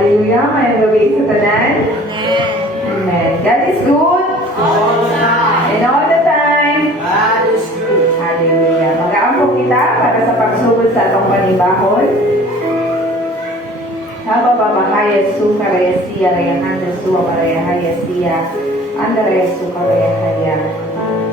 Hallelujah. May gabi sa tanan. Amen. Amen. God is good. All the time. And all the time. God is good. Hallelujah. Mag-aampo kita para sa pagsugod sa atong panibahon. Haba babahaya su karaya siya raya handa su karaya haya siya anda raya su karaya haya.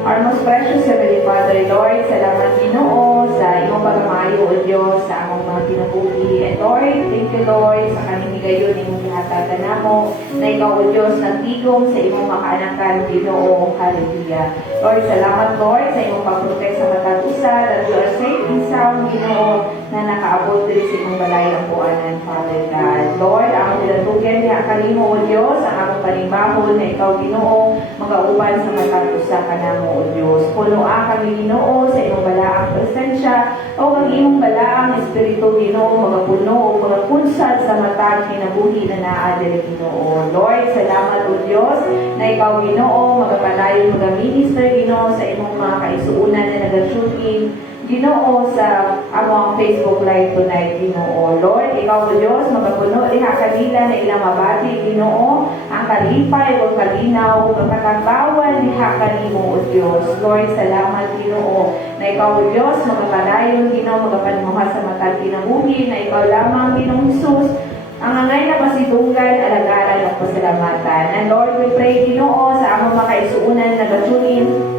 Our most precious Heavenly Father, Lord, salamat Ginoo sa imong pagmamayo o Diyos sa among mga kinabuhi. And Lord, thank you Lord sa kaning higayon imong gihatag namo na ikaw o Diyos nagtigom sa imong makaanakan Ginoo. Hallelujah. Lord, salamat Lord sa imong pagprotect sa matag usa that you are safe and sound Ginoo na nakaabot diri sa imong balay ang buanan, Father God. Lord, ang pinatugan niya kanimo o Diyos ang among panibahon na ikaw Ginoo magauban sa matag usa kanamo o Diyos. Punoa kami Ginoo sa imong balaang presensya o ang imong balaang espiritu Ginoo magapuno o magapunsad sa matag kinabuhi na naa diri Ginoo. Lord, salamat o Diyos na ikaw Ginoo magapadayon magaminister Ginoo sa imong mga kaisuunan na nag-tune-in Ginoo sa among Facebook Live tonight, Ginoo. Lord, ikaw o Diyos, magapuno diha kanila na ilang mabati, Ginoo, ang kalipay o kalinaw, ang katagbawan diha kanimo o Diyos. Lord, salamat, Ginoo, na ikaw o Diyos, magapadayon, Ginoo, magapanuha sa matag kinabuhi, na ikaw lamang, Ginoong Hesus, ang angay na pasidunggan, alagaran at pasalamatan. And Lord, we pray, Ginoo, sa among mga kaisuunan na nag-tune-in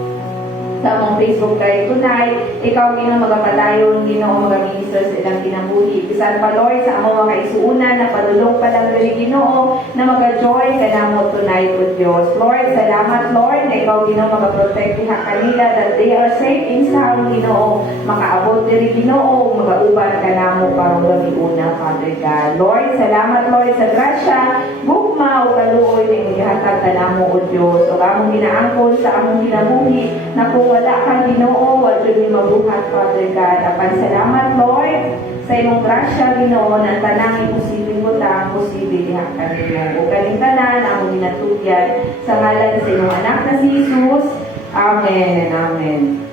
sa among Facebook Live tonight, ikaw Ginoo magapadayon, Ginoo magaminister sa ilang kinabuhi. Bisan pa Lord sa among mga kaisuunan na padulong pa lang diri Ginoo na maga-join kanamo tonight o Dios. Lord, salamat Lord na ikaw Ginoo magaprotect diha kanila that they are safe and sound Ginoo. Makaabot diri Ginoo magauban kanamo karong gabi una, Father God. Lord, salamat Lord sa grasya, gugma o kaluoy ning gihatag kanamo o Dios. O among ginaangkon sa among kinabuhi na kung wala kang Ginoo, wala ni mabuhat, Father God. Apan salamat, Lord, sa imong grasya, Ginoo, na tanang imposible mo ta, posible diha kanimo. O kaning tanan, among ginatugyan sa ngalan sa imong anak na si Jesus. Amen. Amen.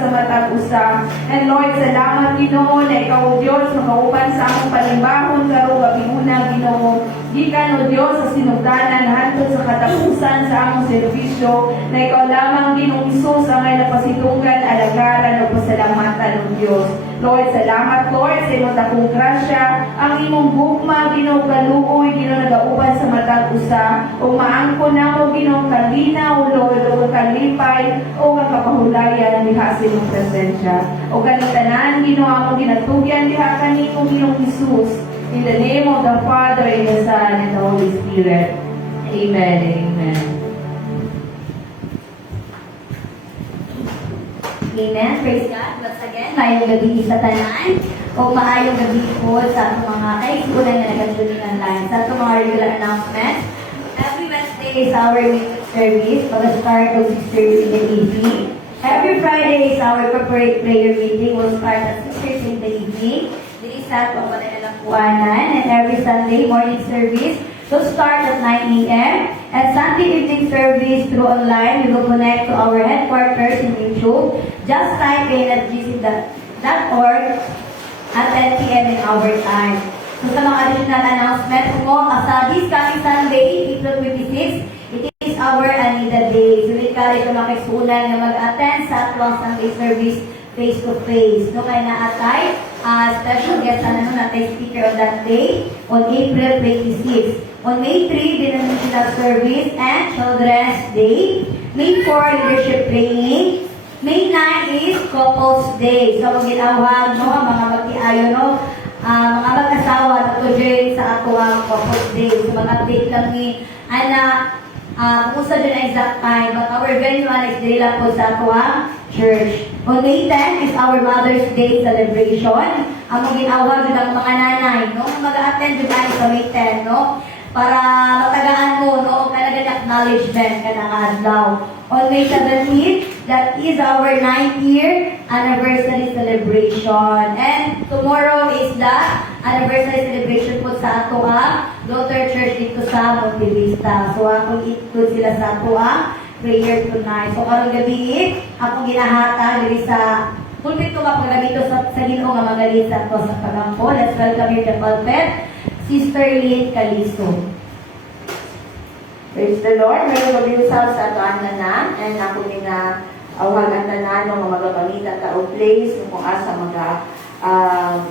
sa matag usa. And Lord, salamat Ginoo na ikaw o Dios makauban sa among panimbahon karong gabi una Ginoo. Gikan o Dios sa sinugdanan hantod sa katapusan sa among serbisyo na ikaw lamang Ginoong Hesus ang ay napasitunggan, alagaran o pasalamatan o Dios. Lord, salamat Lord sa imong dakong grasya, ang imong gugma Ginoo kaluoy Ginoo nagauban sa matag usa o maangko namo Ginoo kalinaw Lord o kalipay o kapahulayan diha sa imong presensya. O ganitanan Ginoo among ginatugyan diha kanimo Ginoong Hesus. In the name of the Father, and the Son, and the Holy Spirit. Amen. Amen. Amen. Praise God. Once again, maayong gabi sa tanan. O maayong gabi po sa atong mga kaisulan na nag-tuning online. Sa atong mga regular announcements, every Wednesday is our music service. Pag-start of 6:30 in the evening. Every Friday is our corporate prayer meeting. We'll start at 6:30 in the evening. This is at and every Sunday morning service will start at 9 a.m. And Sunday evening service through online, we will connect to our headquarters in YouTube. Just type in at gc.org at 10 p.m. in our time. So sa mga additional announcements mo, sa this coming Sunday, April 26, it is our Anita Day. So we encourage ang mga kaisulan na mag-attend sa atwang Sunday service face-to-face. No, kaya naatay, special guest na natin speaker on that day, on April 26. On May 3, denominational service and Children's Day. May 4, leadership training. May 9 is Couples Day. So, mag-inawag, no, ang mga magtiayo, no, mga mag-asawa na to join sa ato ang Couples Day. So, mag-update lang ni Ana, kung sa dyan exact time, but our venue is dili lang po sa ato ang church. On May 10 is our Mother's Day celebration. Ang mag-inawag ng mga nanay, no, mag-attend dyan tayo sa May 10, no, para matagaan mo, no, kailangan acknowledgement ka ng adlaw. On May 17, that is our 9th year anniversary celebration. And tomorrow is the anniversary celebration po sa ato ang Daughter Church dito sa Monte Vista. So akong include sila sa ato ang prayer tonight. So karong gabi, akong ginahata diri sa pulpit ko kapag dito sa Ginoo nga magalit sa ato sa pagampo. Let's welcome here the pulpit, Sister Lynn Calisto. Praise the Lord. Mayroon mag-iusap sa ato ang nanan and ako nga awag ang tanan ng mga magapangita ta o place kung asa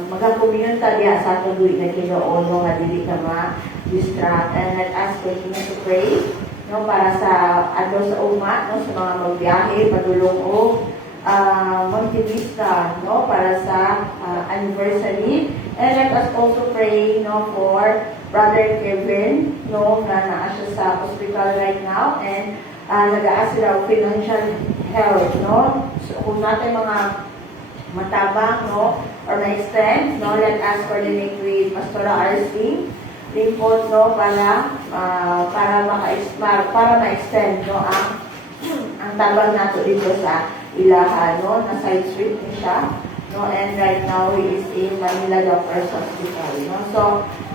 mga-communita diya sa ato duwi na Ginoo no nga dili ka ma-distract. And let us continue to pray no para sa ato sa umat no sa mga magbiyahe padulong o Monte Vista no para sa anniversary. And let us also pray no for Brother Kevin, no, na naa siya sa hospital right now and nag-aas sila of financial health, no. So kung natin mga matabang, no, or na-extend, no, let us coordinate with Pastora RC Limpot, no, para ma-extend, no, ang tabang nato dito sa Ilaha, no, na side street ni siya. No, and right now he is in Manila Doctors Hospital. No? So,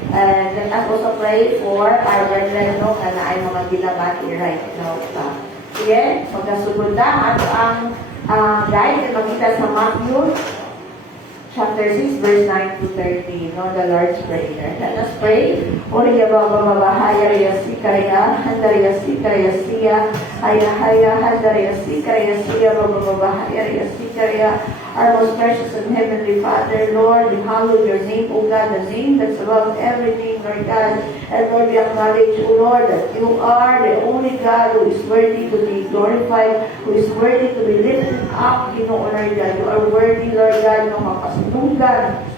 let us also pray for our brethren no, na ay mga ginabati right now. Sige, magkasugod na. Ato ang guide na makita sa Matthew chapter 6, verse 9 to 13. No, the Lord's Prayer. Let us pray. Oriya baba mabahaya riyasikaya, handariyasikaya siya, haya handariyasikaya baba mabahaya riyasikaya. Our most precious and heavenly Father, Lord, we hallow your name, O God, the name that's above every name, Lord God. And Lord, we acknowledge, O Lord, that you are the only God who is worthy to be glorified, who is worthy to be lifted up, Lord God. You are worthy, Lord God, ng makasunungan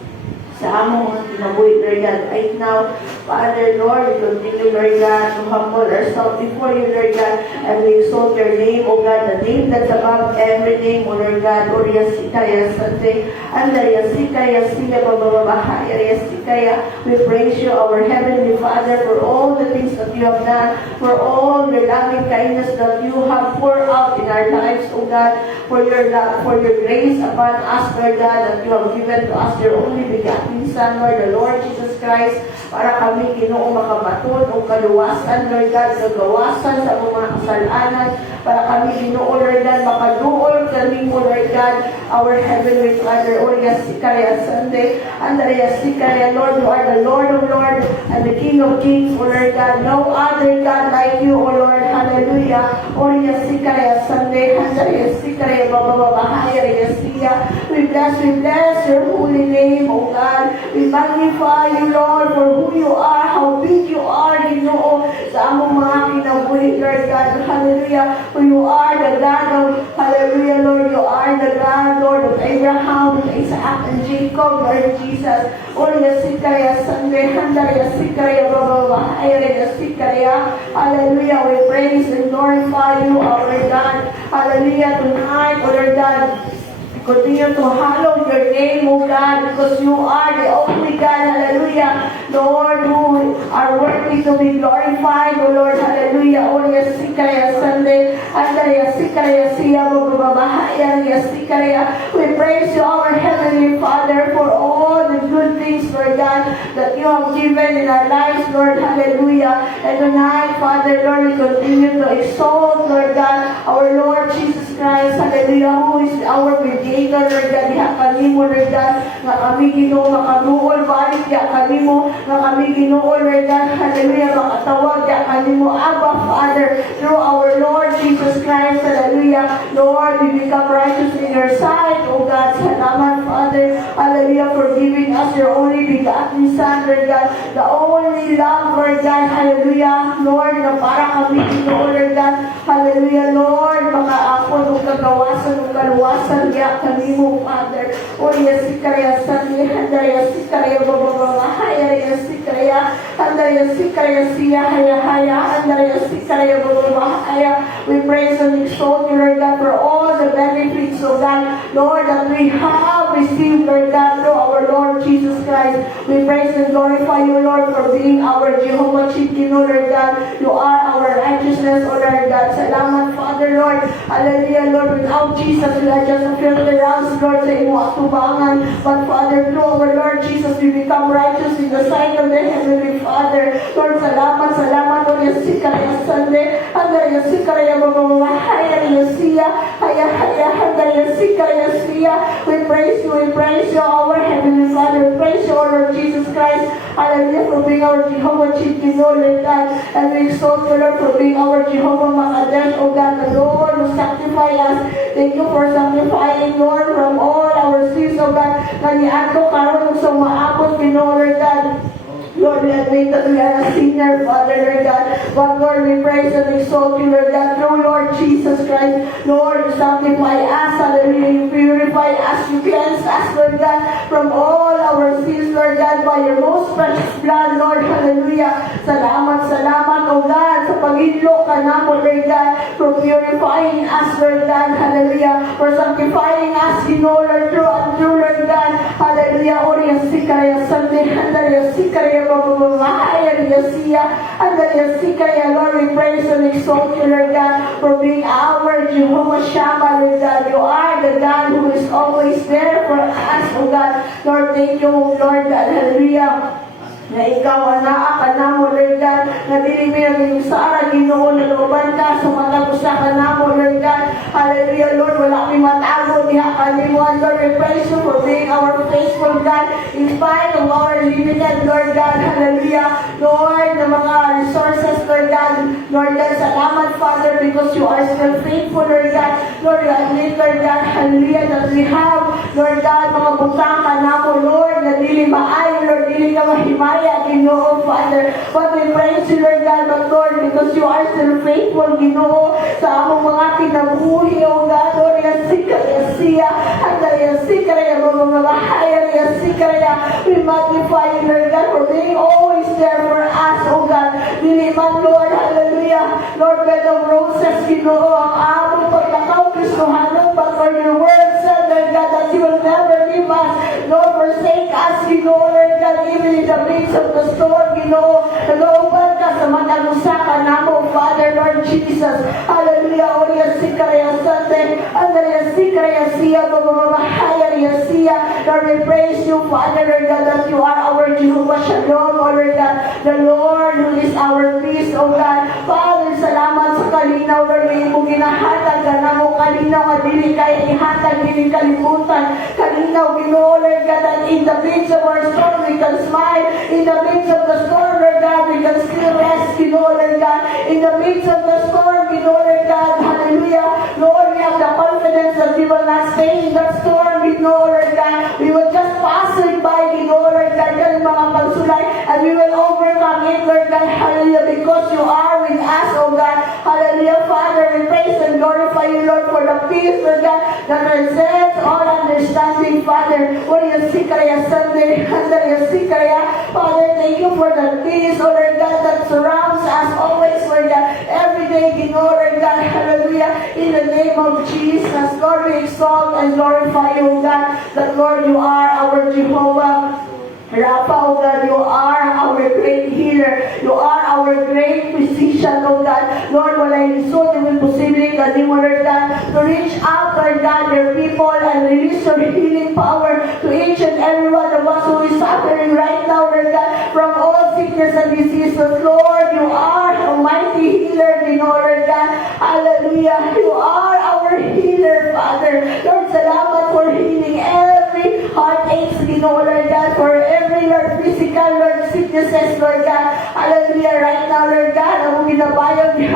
sa among mga kinabuhi, Lord God. Right now, Father, Lord, we continue, Lord God, to humble ourselves before you, Lord God, and we exalt your name, O God, the name that's above every name, O Lord God. O Riyasikaya Sante, and Riyasikaya Siya Bababahaya Riyasikaya. We praise you, our Heavenly Father, for all the things that you have done, for all the loving kindness that you have poured out in our lives, O God, for your love, for your grace upon us, Lord God, that you have given to us your only begotten Son, Lord, the Lord Jesus Christ, para kami Ginoo makabaton o kaluwasan, Lord God, kagawasan sa mga kasalanan, para kami Ginoo, Lord God, makaduol kami mo, Lord God, our Heavenly Father. Oria Sikaya Sunday, Andrea Sikaya, Lord, you are the Lord of Lords and the King of Kings, O Lord God. No other God like you, O Lord. Hallelujah. Oria Sikaya Sunday, Andrea Sikaya, Baba Bahaya Siya. We bless your holy name, O God. We magnify you, Lord, for who you are, how big you are, Ginoo, sa among mga kinabuhi, Lord God. Hallelujah. For you are the God of, hallelujah, Lord, you are the God, Lord, of Abraham, Isaac, and Jacob, Lord Jesus. Oria Sikaya Sunday, Handaya Sikaya, Baba Bahaya Sikaya. Hallelujah. We praise and glorify you, our God. Hallelujah. Tonight, O Lord God, continue to hallow your name, O God, because you are the only God, hallelujah, Lord, who are worthy to be glorified, O Lord, hallelujah. O Yasikaya Sunday, Andaya Sikaya Siya, Babahaya, Yasikaya. We praise you, our Heavenly Father, for all the good things, Lord God, that you have given in our lives, Lord, hallelujah. And tonight, Father, Lord, we continue to exalt, Lord God, our Lord Jesus Christ, hallelujah, who is our mediator, Lord God, diha kanimo, Lord God, nga kami Ginoo makanuol, balik diha kanimo, nga kami Ginoo, Lord God, hallelujah, makatawag diha kanimo, Abba, Father, through our Lord Jesus Christ, hallelujah. Lord, we become righteous in your sight, O God, salamat, Father, hallelujah, for giving us your only begotten Son, Lord God, the only love, Lord God, hallelujah, Lord, na para kami Ginoo, Lord God, hallelujah, Lord, makaapon o kagawasan o kaluwasan diha kanimo, Father. O Yasikaya Sunday, Handaya Sikaya, Babahaya, Yasikaya, Handaya Sikaya Siya, Haya, Handaya Sikaya, Babahaya. We praise and exalt you, Lord God, for all the benefits, O God, Lord, that we have received, Lord God, through our Lord Jesus Christ. We praise and glorify you, Lord, for being our Jehovah Chitkino, Lord God. You are our righteousness, O Lord God. Salamat, Father, Lord. Hallelujah, Lord. Without Jesus, we are just a filthy rags, Lord, sa imo atubangan. But Father, through our Lord Jesus, we become righteous in the sight of the Heavenly Father. Lord, salamat, Lord, Yasikaya Sunday, Handa Yasikaya Babahaya, Yasiya, Haya, Handa Yasikaya Siya. We praise you, our Heavenly Father. We praise you, our Lord Jesus Christ. Hallelujah, for being our Jehovah Chitkino, Lord God. And we exalt you, Lord, for being our Jehovah Makadesh, O God, the Lord who sanctify us. Thank you for sanctifying, Lord, from all our sins, O God. Kaniadto karon sa maabot, Ginoo, Lord God. Lord, we admit that we are a sinner, Father, Lord God. But Lord, we praise and exalt you, Lord God, through Lord Jesus Christ. Lord, you sanctify us, hallelujah. You purify us, you cleanse us, Lord God, from all our sins, Lord God, by your most precious blood, Lord, hallelujah. Salamat, O God, sa pag-idlo ka namo, Lord God, for purifying us, Lord God, hallelujah. For sanctifying us, Ginoo, Lord, through and through, Lord God, hallelujah. Oriya Sikaya Sunday, Handaya Sikaya Babahaya, Yasiya, Handaya Sikaya. Lord, we praise and exalt you, Lord God, for being our Jehovah Shammah, Lord God. You are the God who is always there for us, O God. Lord, thank you, Lord God, hallelujah. Na ikaw, anak, kanamo, Lord God, na dili mi naging sara, Ginoo, na looban ka, sumatagusa ka namo, Lord God. Hallelujah, Lord, wala mi matago, diha kanimuan, Lord, we praise you for being our faithful God, in spite of our limited, Lord God, hallelujah, Lord, na mga resources, Lord God, salamat, Father, because you are still faithful, Lord God, Lord, we admit, Lord God, hallelujah, that we have, Lord God, mga butang ka namo, Lord, na dili maayo, Lord, dili ka mahimay, Ginoo, Father. But we praise you, Lord God, but Lord, because you are still faithful, Ginoo, sa among mga kinabuhi, O God, Lord, Yasikaya Siya, Handa Yasikaya, Babahaya, Yasikaya. We magnify you, Lord God, for being always there for us, O God. Dili man, Lord, hallelujah, Lord, bed of roses, Ginoo, ang among pagtakaw, Kristohanon, but for your word said, Lord God, that you will never leave us, nor forsake us, Ginoo, Lord God, even in the midst of the storm, Ginoo, nag-auban ka sa matagusakan namo, Father, Lord Jesus. Hallelujah, Oriya Sikaya Sunday, Andaya Sikaya Siya, Babahaya, Lord, we praise you, Father, Lord God, that you are our Jehovah Shalom, oh Lord God, the Lord who is our peace, oh God. Father, salamat sa kalinaw, Lord, may imong ginahatag ka na mo kalinaw at dili kaya ihatag, dili kalimutan. Kalinaw, Ginoo, Lord God, that in the midst of our storm, we can smile. In the midst of the storm, Lord God, we can still rest, Ginoo, Lord God. In the midst of the storm, Ginoo, Lord God, hallelujah. Lord, we have the confidence that we will not stay in that storm, Ginoo, Lord God. We will just pass it by, Ginoo, Lord God, yung mga pagsulay, and we will overcome it, Lord God, hallelujah, because you are with us, oh God. Hallelujah, Father, we praise and glorify you, Lord, for the peace, Lord God, that transcends all understanding, Father. What do you seek, Sunday? Father, thank you for the peace, oh Lord God, that surrounds us always, Lord God, every day, Ginoo, Lord God, hallelujah, in the name of Jesus. Lord, we exalt and glorify you, oh God, that Lord, you are our Jehovah Rapha, oh God, you are our great healer. You are our great physician, oh God. Lord, wala yung so di mo posible ka di mo, Lord God, to reach out, Lord God, your people and release your healing power to each and every one of us who is suffering right now, Lord God, from all sickness and diseases. Lord, you are a mighty healer, you know, Lord God. Hallelujah. You are our healer, Father. Lord, salamat for healing every heartaches, you know, Lord God, for every, Lord, physical, Lord, sicknesses, Lord God. Hallelujah. Right now, Lord God, ang binabayag ni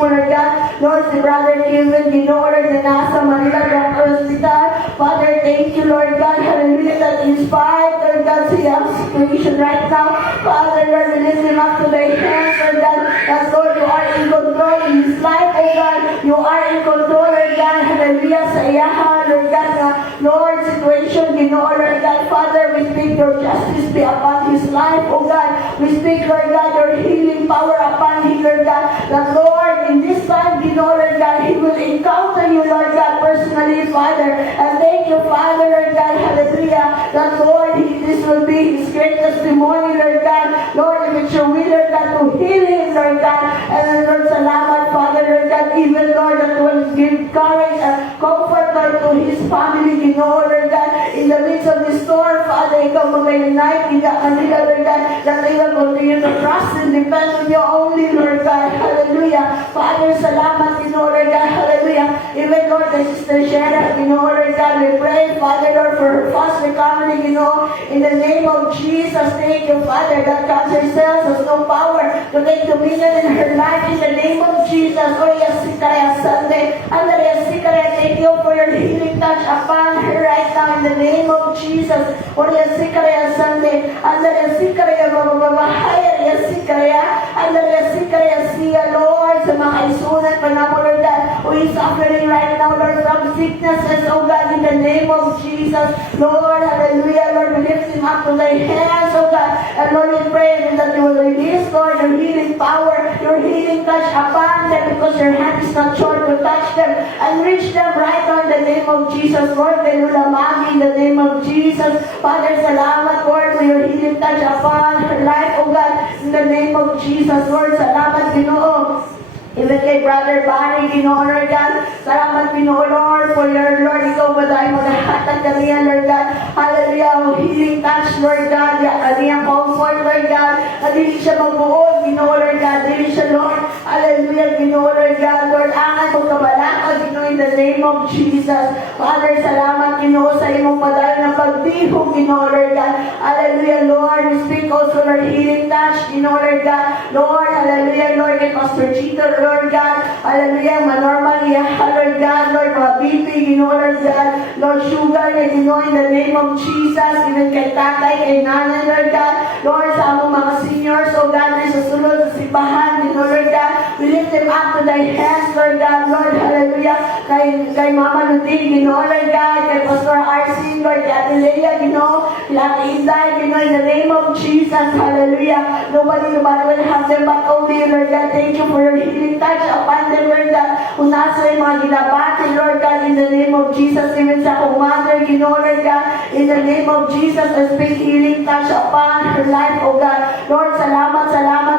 mo, Lord God. Lord, si Brother Kevin, you know, Lord, na nasa Manila Doctor Hospital. Father, thank you, Lord God. Hallelujah. That inspired, Lord God, siya situation right now. Father, Lord, we lift him up to thy hands, Lord God. That, Lord, you are in control in his life, oh God. You are in control, Lord God. Hallelujah. Sa iyahan, Lord God, na, Lord, situation, you know, Lord God. Father, we speak your justice be upon his life, oh God. We speak, Lord God, your healing power upon him, Lord God. That, Lord, in this time, you know, Lord God, he will encounter you, Lord God, personally, Father. And thank you, Father, Lord God, hallelujah. That, Lord, this will be his great testimony, Lord God. Lord, if it's your will, Lord God, to heal him, Lord God. And then, Lord, salamat, Father, Lord God, even, Lord, that will give courage and comfort, Lord, to his family, you know, Lord God, in the midst of the storm, Father, ikaw mag-unite, kanila, Lord God, that they will continue to trust and depend on you only, Lord God, hallelujah. Father, salamat, you know, Lord God, hallelujah. Even, Lord, the Sister Shera, you know, Lord God, we pray, Father, Lord, for her fast recovery, you know, in the name of Jesus. Thank you, Father, that cancer cells has no power to take dominion in her life, in the name of Jesus. Oh, yes, Sikaya Sunday, and yes, Sikaya, thank you for your healing touch upon her right now, in the name of Jesus. Oh, yes, Sikaya Sunday, and yes, Sikaya, Bababahaya, yes, Sikaya, and yes, Sikaya, siya, Lord, sa mga isunan pa na mo, Lord God, who is suffering right now, Lord, from sicknesses, oh God, in the name of Jesus. Lord, hallelujah, Lord, we lift him up to thy hands, oh God, and Lord, we pray that you will release, Lord, your healing power, your healing touch upon them, because your hand is not short to touch them and reach them right now in the name of Jesus. Lord, Benulamagi, in the name of Jesus. Father, salamat, Lord, for your healing touch upon her life, oh God, in the name of Jesus. Lord, salamat, Ginoo. Even kay Brother Barry, Ginoo, Lord God, salamat, Ginoo, Lord, for your, Lord, ikaw ba dahil maghahatag kaniya, Lord God, hallelujah, oh, healing touch, Lord God, kaniyang comfort, Lord God, na dili siya magbuod, Ginoo, Lord God, dili siya, Lord, hallelujah, Ginoo, Lord God, Lord, angan mo kabalaka, Ginoo, in the name of Jesus. Father, salamat, Ginoo, sa imong padayon na pagbihog, Ginoo, Lord God, hallelujah, Lord, we speak also, Lord, healing touch, Ginoo, Lord God, Lord, hallelujah, Lord, kay Pastor Chito, Lord God, hallelujah, manormal, Lord God, Lord, mga BP, Ginoo, Lord God, Lord, sugar, Ginoo, in the name of Jesus, even kay tatay, kay nanay, Lord God, Lord, sa among mga seniors, oh God, na sa sulod, sa simbahan, Ginoo, Lord God, we lift them up to thy hands, Lord God, Lord, hallelujah, kay Mama Luding, Ginoo, Lord God, kay Pastor Arsin, Lord, kay Ate Leia, Ginoo, kay Ate Inday, Ginoo, in the name of Jesus, hallelujah, nobody will have them but only you, Lord God. Thank you for your healing touch upon them, Lord God, kung nasa yung mga ginabati, Lord God, in the name of Jesus, even sa akong mother, Ginoo, Lord God, in the name of Jesus, I speak healing touch upon her life, oh God, Lord, salamat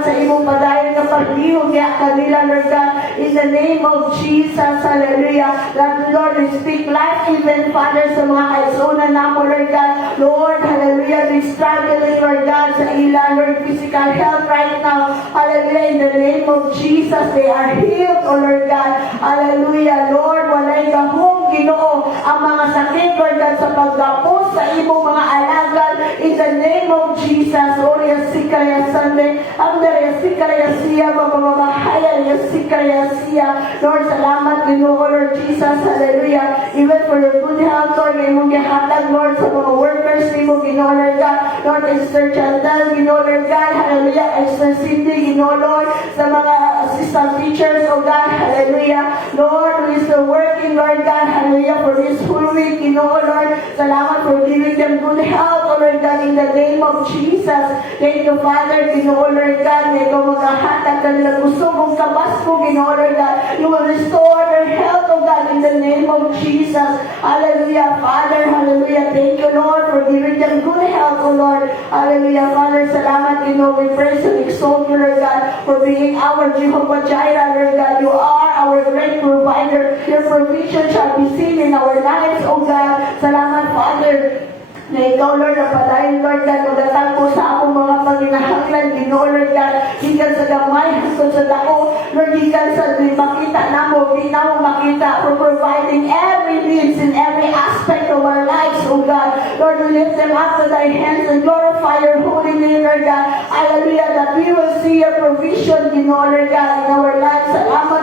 sa imong padayon na paglihog niya kanila, Lord God, in the name of Jesus, hallelujah, that, Lord, we speak life, even, Father, sa mga kaisunan Lord God, Lord, hallelujah, they struggling, Lord God, sa ilan, Lord, physical health right now, hallelujah, in the name of Jesus, they are healed, oh Lord God, hallelujah, Lord, walay gahong Ginoo, ang mga sakit, Lord God, sa pagdapos sa imong mga alagad, in the name of Jesus, oh, yasikaya Sunday, ang yasikaya siya, mamamahaya, yasikaya siya, Lord, salamat, Ginoo, Lord Jesus, hallelujah, even for your good health, Lord, may mong gihatag, Lord, sa mga workers, may mong Ginoo, Lord God, Lord, Esther Chandel, Ginoo, Lord God, hallelujah, Esther Cindy, Ginoo, Lord, sa mga assistant teachers, oh God, hallelujah, Lord, who is still working, Lord God, hallelujah, for this whole week, Ginoo, Lord, salamat for giving them good health, oh Lord God, in the name of Jesus, thank you, Father, Ginoo, Lord God, may ikaw maghahatag ka nila gusto mong kabas mo, Ginoo, Lord God, you will restore their health, oh God, in the name of Jesus, hallelujah, Father, hallelujah, thank you, Lord, for giving them good health, oh Lord, hallelujah, Father, salamat, Ginoo, we praise and exalt you, Lord God, for being our Jehovah Jireh, Lord God, you are our great provider, your provision shall be seen in our lives, oh God, salamat, Father, na ikaw, Lord, ang palayan, Lord God, magdatang po sa among mga panginahanglan, Ginoo, Lord God, hikan sa gamay, hangtod sa dako, Lord, hikan sa makita namo, di namo makita, for providing every needs in every aspect of our lives, oh God, Lord, we lift them up to thy hands and glorify your holy name, Lord God, hallelujah, that we will see your provision, Ginoo, Lord God, in our lives,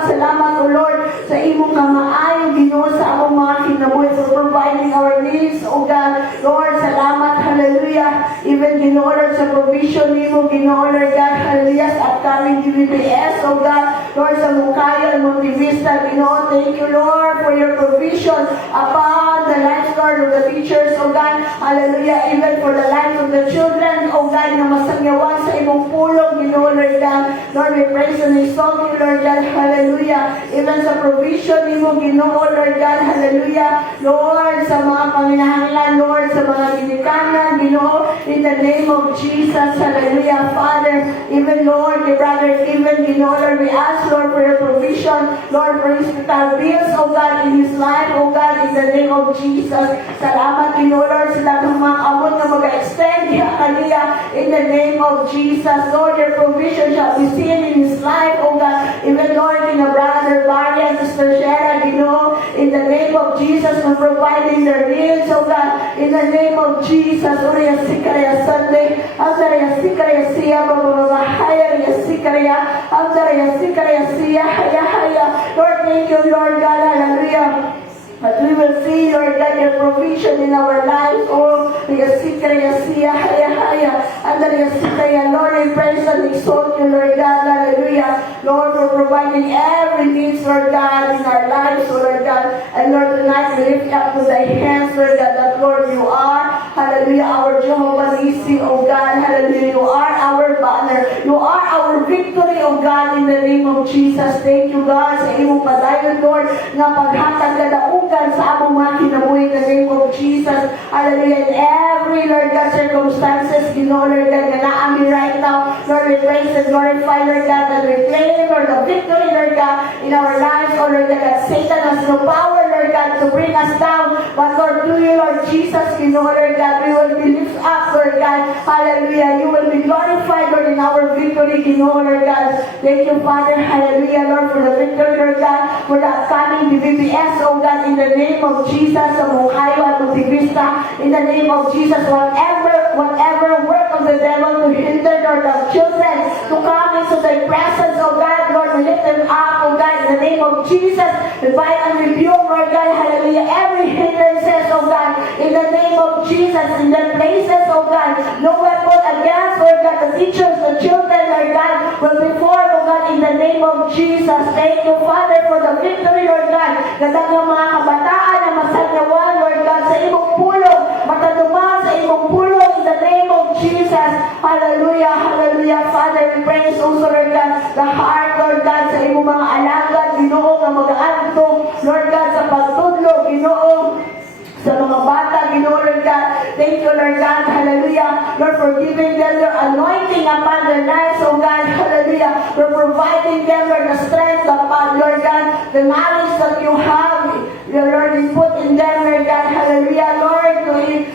salamat, oh Lord, sa imong kamaayo, Ginoo, sa among mga kinabuhi, for providing our needs, oh God, Lord, salamat, hallelujah. Even Ginoo, Lord, sa provision nimo, Ginoo, Lord God, hallelujah, sa upcoming DBPS, oh God, Lord, sa Mungkayo and Montivista, Ginoo, thank you, Lord, for your provision upon the lives, Lord, of the teachers, oh God, hallelujah, even for the lives of the children, oh God, na masangyawan sa imong pulong, Ginoo, Lord God, Lord, we praise and exalt you, Lord God, hallelujah, even sa provision nimo, Ginoo, Lord God, hallelujah, Lord, sa mga panginahanglan, Lord, sa mga ginikanan, Ginoo, in the name of Jesus, hallelujah, Father, even Lord, your brother, even Ginoo, Lord, we ask, Lord, for your provision, Lord, for hospital bills, oh God, in his life, oh God, in the name of Jesus, salamat, Ginoo, Lord, sa lahat ng mga amon na mag-extend, hallelujah, in the name of Jesus, Lord, your provision shall be seen in his life, oh God, even Lord, in the brother, Barry, and Sister Shara, Ginoo, in the name of Jesus, for providing their needs, oh God, in the name of Jesus, Uriya Sikaraya Sunday, Azaraya Sikaraya Siya, Babahaya, Sikaraya, Azaraya Sikaraya Siya, Haya, Lord, thank you, Lord God, hallelujah. But we will see, Lord God, your provision in our lives. Oh, Sikaraya Siya, Haya, Azaraya Sikaraya, Lord, we praise and exalt you, Lord God, hallelujah. Lord, for providing every needs, Lord God, in our lives, oh Lord God. And Lord, tonight we lift up to thy hands, Lord God, that Lord, you are, hallelujah, our Jehovah Nissi, oh God, hallelujah, you are our banner, you are our victory, oh God, in the name of Jesus. Thank you, God, sa imong padayon, Lord, nga paghatag na daugan sa among mga kinabuhi, in the name of Jesus, hallelujah, in every, Lord God, circumstances, Ginoo, Lord God, na naami right now, Lord, we praise and glorify, Lord God, that we claim, Lord, the victory, Lord God, in our lives, oh Lord God, that Satan has no power, Lord God, to bring us down, but Lord, through you, Lord Jesus, Ginoo, Lord God, we will be lifted up, Lord God, hallelujah, you will be glorified, Lord, in our victory, Ginoo, Lord God, thank you, Father, hallelujah, Lord, for the victory, Lord God, for the upcoming BBPS, oh God, in the name of Jesus, sa Mungkayo at Montivista, in the name of Jesus, whatever work of the devil to hinder, Lord, the children to come into thy presence, oh God, Lord, we lift them up, oh God, in the name of Jesus, we bind and rebuke, Lord God, hallelujah, every hindrances, oh God, in the name of Jesus, in their places, oh God, no weapon against, Lord God, the teachers, the children, Lord God, will be formed, oh God, in the name of Jesus. Thank you, Father, for the victory, Lord God, katang mga kabataan na masagyawan, Lord God, sa imong pulong, mataduman sa imong pulong, in the name of Jesus, hallelujah, hallelujah, Father, we praise also, Lord God, the heart, Lord God, sa imong mga alagad, Ginoo, nga mag-aantong, Lord God, sa pagtudlo, Ginoo, sa mga bata, Ginoo, Lord God, thank you, Lord God, hallelujah, Lord, for giving them your anointing upon their lives, oh God, hallelujah, for providing them, Lord, the strength upon, Lord God, the knowledge that you have, your Lord, is put in them, Lord God, hallelujah, Lord,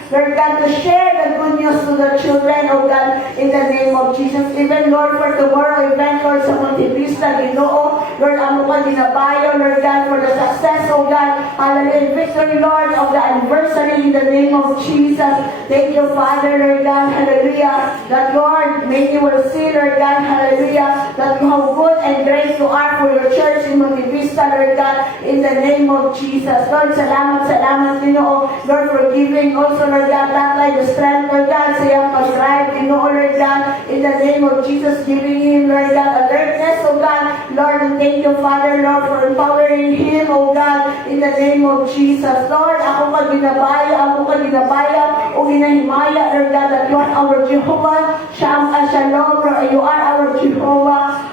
Lord God, to share the good news to the children, oh God, in the name of Jesus. Even, Lord, for tomorrow event, Lord, sa Monte Vista, Ginoo, Lord, amo ka ginabayo, Lord God, for the success, oh God, hallelujah, victory, Lord, of the anniversary in the name of Jesus. Thank you, Father, Lord God, hallelujah, that, Lord, many will see, Lord God, hallelujah, that how good and great you are for your church in Monte Vista, Lord God, in the name of Jesus. Lord, salamat, Ginoo, Lord, for giving also, Lord God, that like the strength, Lord God, sa iyang pag-drive, Ginoo, Lord God, in the name of Jesus, giving him, Lord God, alertness, oh God, Lord, and thank you, Father, Lord, for empowering him, oh God, in the name of Jesus. Lord, ako ka ginabaya, o ginahimaya, Lord God, that you are our Jehovah, Shalom, Lord, you are our Jehovah,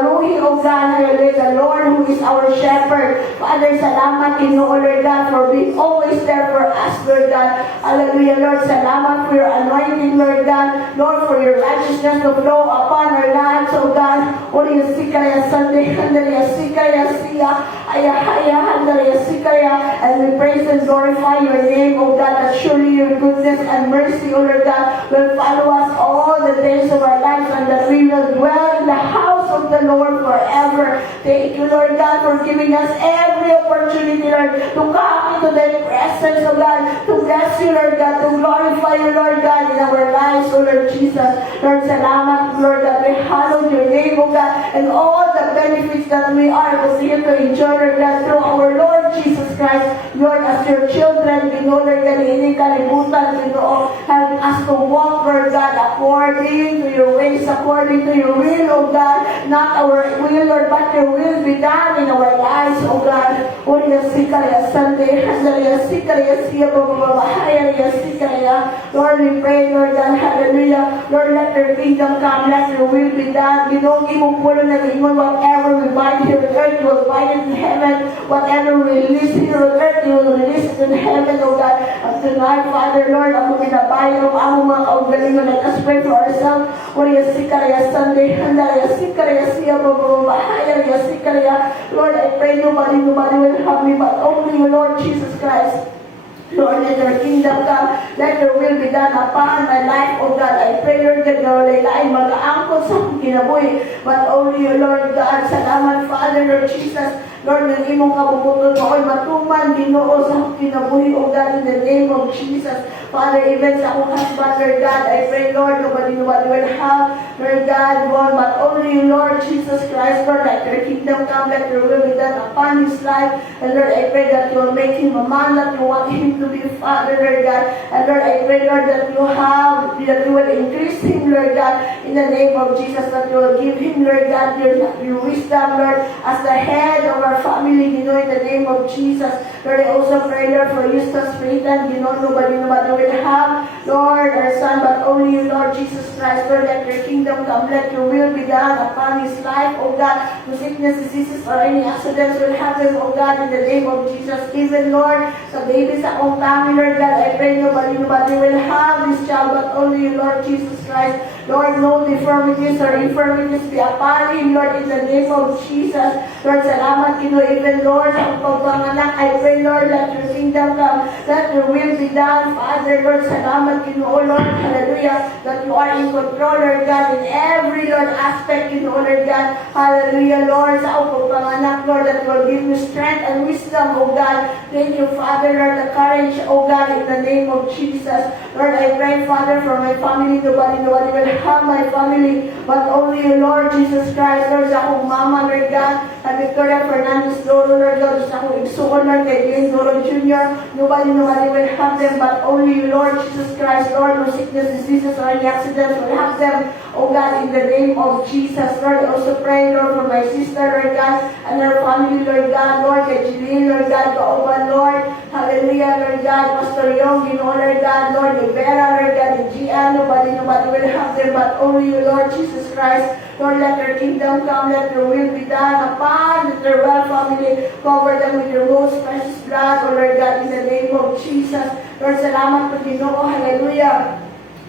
Ruhi, oh God, hallelujah, the Lord who is our shepherd. Father, salamat, Ginoo, Lord God, for being always there for us, Lord God. Hallelujah, Lord, salamat for your anointing, Lord God. Lord, for your righteousness to flow upon our lives, oh God. Uri sikaya Sunday, handaya sikaya siya, ayahaya, handaya sikaya. And we praise and glorify your name, oh God, that surely your goodness and mercy, oh Lord God, will follow us all the days of our lives, and that we will dwell in the house of the Lord forever. Thank you, Lord God, for giving us every opportunity, Lord, to come into the presence of God, to bless you, Lord God, to glorify you, Lord God, in our lives, oh Lord Jesus. Lord, salamat, Lord, that we hallow your name, oh God, and all the benefits that we are here to enjoy, Lord God, through our Lord Jesus Christ. Lord, as your children, you know, Lord God, hindi kalimutan, you know, help us to walk, Lord God, according to your ways, according to your will, oh God, not our will, Lord, but your will be done in our lives, oh God. Uriya sikaya Sunday, handaya sikaya siya, bababahaya, sikaya. Lord, we pray, Lord God, hallelujah. Lord, let your kingdom come, let your will be done. You know, imong pulo na ingon, whatever we bind here on earth, you will bind it in heaven. Whatever we release here on earth, you will release it in heaven, oh God. And tonight, Father, Lord, ako ginabayo, ang mga kaugalingon, let us pray for ourselves. Uriya sikaya Sunday, handaya sikaya siya, bababahaya, sikaya. Lord, I pray nobody will help me, but only you, Lord Jesus Christ. Lord, let your kingdom come. Let your will be done upon my life, oh God. I pray, Lord, that your laylain mag-aangkot sa akong kinabuhi. But only you, Lord God. Salamat, Father, Lord Jesus. Lord, ng imong kabubutol mo ay matuman, Ginoo, sa akong kinabuhi, oh God, in the name of Jesus. Father, even sa akong husband, Lord God, I pray, Lord, nobody will have, Lord God, Lord, but only you, Lord Jesus Christ, Lord, let your kingdom come, let your will be done upon his life. And Lord, I pray that you will make him a man that you want him to be, Father, Lord God. And Lord, I pray, Lord, that you will increase him, Lord God, in the name of Jesus, that you will give him, Lord God, your wisdom, Lord, as the head of our family, you know, in the name of Jesus. Lord, I also pray, Lord, for Eustace Payton, you know, nobody will have, Lord, our son, but only you, Lord Jesus Christ. Lord, let your kingdom come, let your will be done upon his life, oh God. No sickness, diseases, or any accidents will happen, oh God, in the name of Jesus. Even, Lord, sa babies, sa akong family, Lord God, I pray nobody will have this child, but only you, Lord Jesus Christ. Lord, no deformities or infirmities be upon him, Lord, in the name of Jesus. Lord, salamat, Ginoo, even, Lord, sa pagpanganak, I pray, Lord, let your kingdom come, let your will be done, Father, Lord, salamat, Ginoo, Lord, hallelujah, that you are in control, Lord God, in every, Lord, aspect, Ginoo, Lord God, hallelujah, Lord, sa pagpanganak, Lord, that will give you strength and wisdom, oh God. Thank you, Father, Lord, the courage, oh God, in the name of Jesus. Lord, I pray, Father, for my family, nobody will have my family, but only you, Lord Jesus Christ. Lord, sa akong mama, Lord God, at Victoria Fernandez Doro, Lord God, sa akong igsuon, Lord, kay Glenn Doro Jr., nobody will have them, but only you, Lord Jesus Christ. Lord, no sickness, diseases, or any accidents will have them, oh God, in the name of Jesus. Lord, I also pray, Lord, for my sister, Lord God, and her family, Lord God, Lord, kay Jeline, Lord God, Kauban, Lord, hallelujah, Lord God, Pastor Young, you know, Lord God, Lord, Rivera, Lord God, and Gian, nobody will have them, but only you, Lord Jesus Christ. Lord, let your kingdom come, let your will be done upon the Terwell family. Cover them with your most precious blood, oh Lord God, in the name of Jesus. Lord, salamat po, Ginoo, hallelujah.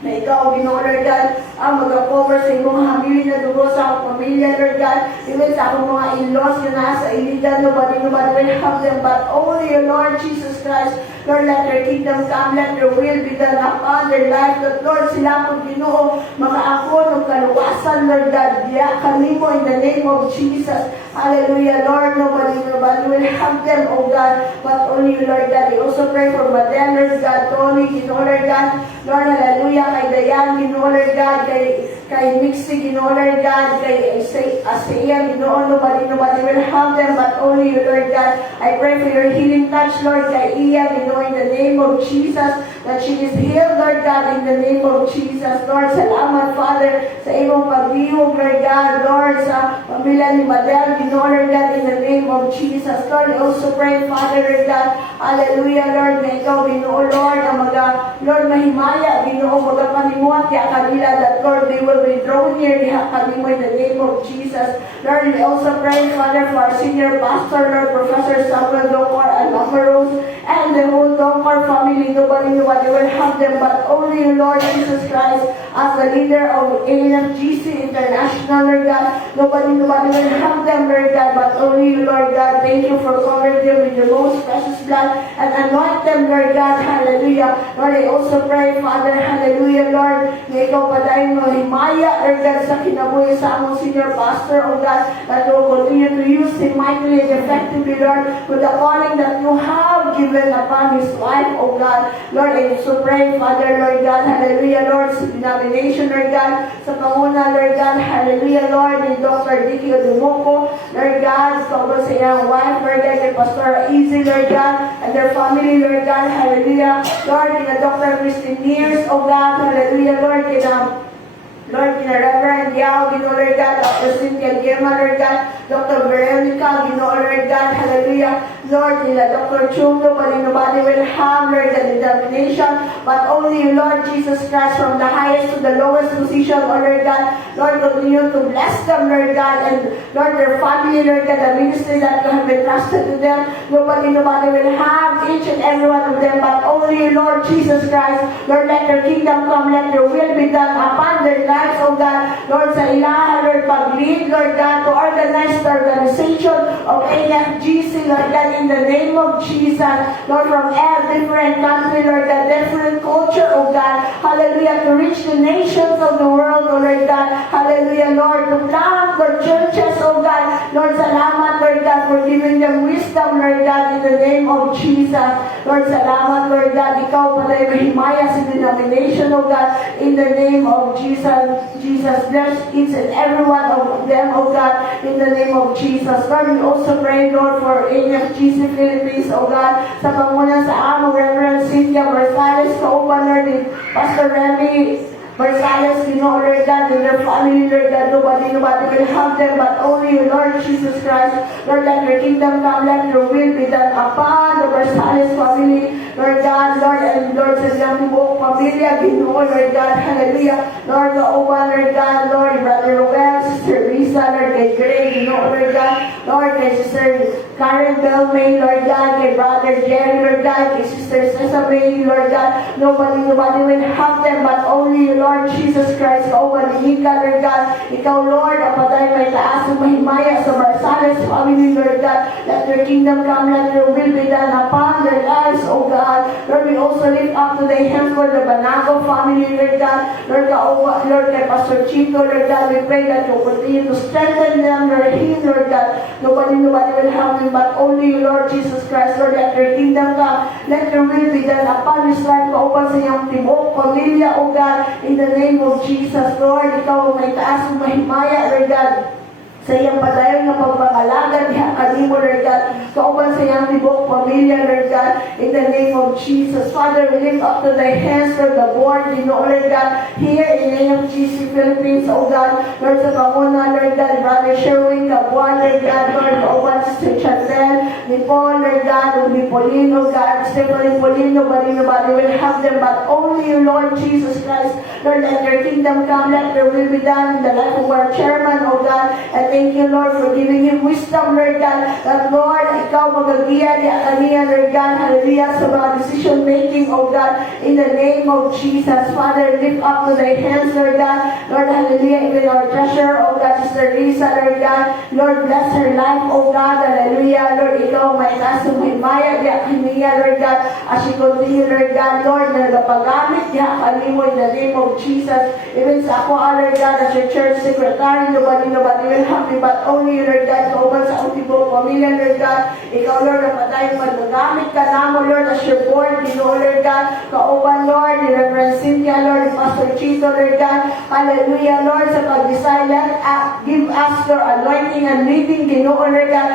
Na ikaw, Ginoo, Lord God, ang mag-cover sa imong hamili na dugo sa akong pamilya, Lord God, even sa akong mga in-laws yun nasa iligan, nobody will have them, but only you, Lord Jesus Christ. Lord, let your kingdom come, let your will be done upon their life. That, Lord, sila po Ginoo, mga ako ng kaluwasan, Lord God, diya kami mo in the name of Jesus. Hallelujah, Lord, nobody will have them, oh God, but only you, Lord God. I also pray for Madel, Lord God, Tony, Ginoo, Lord God, Lord, hallelujah, kay Dayan, Ginoo, Lord God, kay Mixie, Ginoo, Lord God, kay Asaya, Ginoo, nobody will have them, but only you, Lord God. I pray for your healing touch, Lord, kay Iya, Ginoo, in the name of Jesus, that she is healed, Lord God, in the name of Jesus. Lord, salamat, Father, sa imong pag-iwag, Lord God, Lord, sa pamilya ni Madel, Ginoo, Lord God, in the name of Jesus. Lord, I also pray, Father, Lord God, hallelujah, Lord, na ikaw, Ginoo, Lord, ang Lord, mahimaya, Ginoo, magapanimuat, kaya kanila, that, Lord, they will be drawn near, diha kanimo, in the name of Jesus. Lord, I also pray, Father, for our senior pastor, Lord, Professor Samuel Docor and Mama Rose, and the whole Docor family. Nobody will have them, but only you, Lord Jesus Christ, as the leader of ANFGC International, Lord God. Nobody will have them, Lord God, but only you, Lord God. Thank you for covering them with your most precious blood and anoint them, Lord God. Hallelujah. Lord, I also pray, Father, hallelujah, Lord, na ikaw pa dahil mahimaya, Lord God, sa kinabuhi sa among senior pastor, oh God, that you will continue to use him mightily and effectively, Lord, with the calling that you have given upon his life, oh God. Lord, I also pray, Father, Lord God, hallelujah, Lord, sa denomination, Lord God, sa panguna, Lord God, hallelujah, Lord, ni Dr. Dicky Odumoko, Lord God, sa sa iyang wife, Lord God, kay Pastor Easy, Lord God, and their family, Lord God, hallelujah, Lord, kina Dr. Christine Mears, oh God, hallelujah, Lord, kina Reverend Yao, Ginoo, Lord God, Dr. Cynthia Gemma, Lord God, Dr. Veronica, Ginoo, Lord God, hallelujah, Lord, nila Dr. Chundo, nobody will have, Lord, the determination, but only you, Lord Jesus Christ, from the highest to the lowest position, oh Lord God, Lord, continue to bless them, Lord God, and Lord, their family, Lord God, the ministry that you have entrusted to them, nobody will have each and every one of them, but only you, Lord Jesus Christ, Lord, let your kingdom come, let your will be done upon their lives, oh God, Lord, sa ilaha, Lord, pag-lead, Lord God, to organize the organization of AFGC, Lord God, in the name of Jesus, Lord, from every different country, Lord God, different culture, oh God, hallelujah, to reach the nations of the world, oh Lord God, hallelujah, Lord, to plant Lord churches, oh God, Lord, salamat, Lord God, for giving them wisdom, Lord God, in the name of Jesus, Lord, salamat, Lord God, ikaw pala'y mahimaya sa denomination, oh God, in the name of Jesus, bless each and every one of them, oh God, in the name of Jesus. Lord, we also pray, Lord, for AFGC Philippines, oh God, sa panguna sa among Reverend Cynthia Barsales, kauban, Lord, ni Pastor Remy Barsales, Ginoo, Lord God, and their family, Lord God, nobody will have them, but only you, Lord Jesus Christ. Lord, let your kingdom come, let your will be done upon the Barsales family, Lord God, Lord, and Lord, sa ilang buong pamilya, Ginoo, Lord God, hallelujah, Lord, kauban, Lord God, Lord, Brother Roel, Sister Risa, Lord, kay Greg, Ginoo, Lord God, Lord, kay Sister Karen Belmay, Lord God, kay Brother Jerry, Lord God, kay Sister Sesame, Lord God, nobody will have them, but only you, Lord Jesus Christ, kauban, ka, Lord God, ikaw, Lord, ang patay may taas ng mahimaya sa Barsales family, Lord God, let your kingdom come, let your will be done upon their lives, oh God, Lord, we also lift up today hands for the Banago family, Lord God, Lord, Lord, kay Pastor Chico, Lord God, we pray that you continue to strengthen them, Lord, him, Lord God, nobody will have them, but only you, Lord Jesus Christ, Lord, let your kingdom come, let your will be done upon his life, kauban sa iyong tibok, pamilya, oh God, in the name of Jesus, Lord, ikaw may taas ng mahimaya, Lord God, sa iyang padayon na pagpapalagad, diha kanimo, Lord God, kauban sa iyang tibok pamilya, Lord God, in the name of Jesus. Father, we lift up to thy hands for the board, Ginoo, Lord God, here in AFGC Philippines, oh God, Lord, sa panguna, Lord God, Brother Sherwin, Kabuan, Lord God, Lord, kauban Sister Chantel, ni Paul, Lord God, ni Polino, God, Stephanie Polino, nobody will have them, but only you, Lord Jesus Christ, Lord, let your kingdom come, let your will be done in the life of our chairman, oh God, and thank you, Lord, for giving him wisdom, Lord God, that, Lord, ikaw magagiya niya kaniya, Lord God, hallelujah, sa mga decision making, oh God, in the name of Jesus. Father, lift up to thy hands, Lord God, Lord, hallelujah, even our treasurer, oh God, Sister Risa, Lord God, Lord, bless her life, oh God, hallelujah, Lord, ikaw may kasumimaya niya kaniya, Lord God, as she continue, Lord God, Lord, na napagamit niya kanimo in the name of Jesus, even sa ako, Lord God, as your church secretary, nobody will help me, but only you, Lord God, kauban sa ultimo pamilya, Lord God, ikaw, Lord, ang patayong magagamit ka namo, Lord, as your board, Ginoo, Lord God, kauban, Lord, ni Reverend Cynthia, Lord, ni Pastor Chito, Lord God, hallelujah, Lord, sa pag-decide, give us your anointing and leading, Ginoo, Lord God,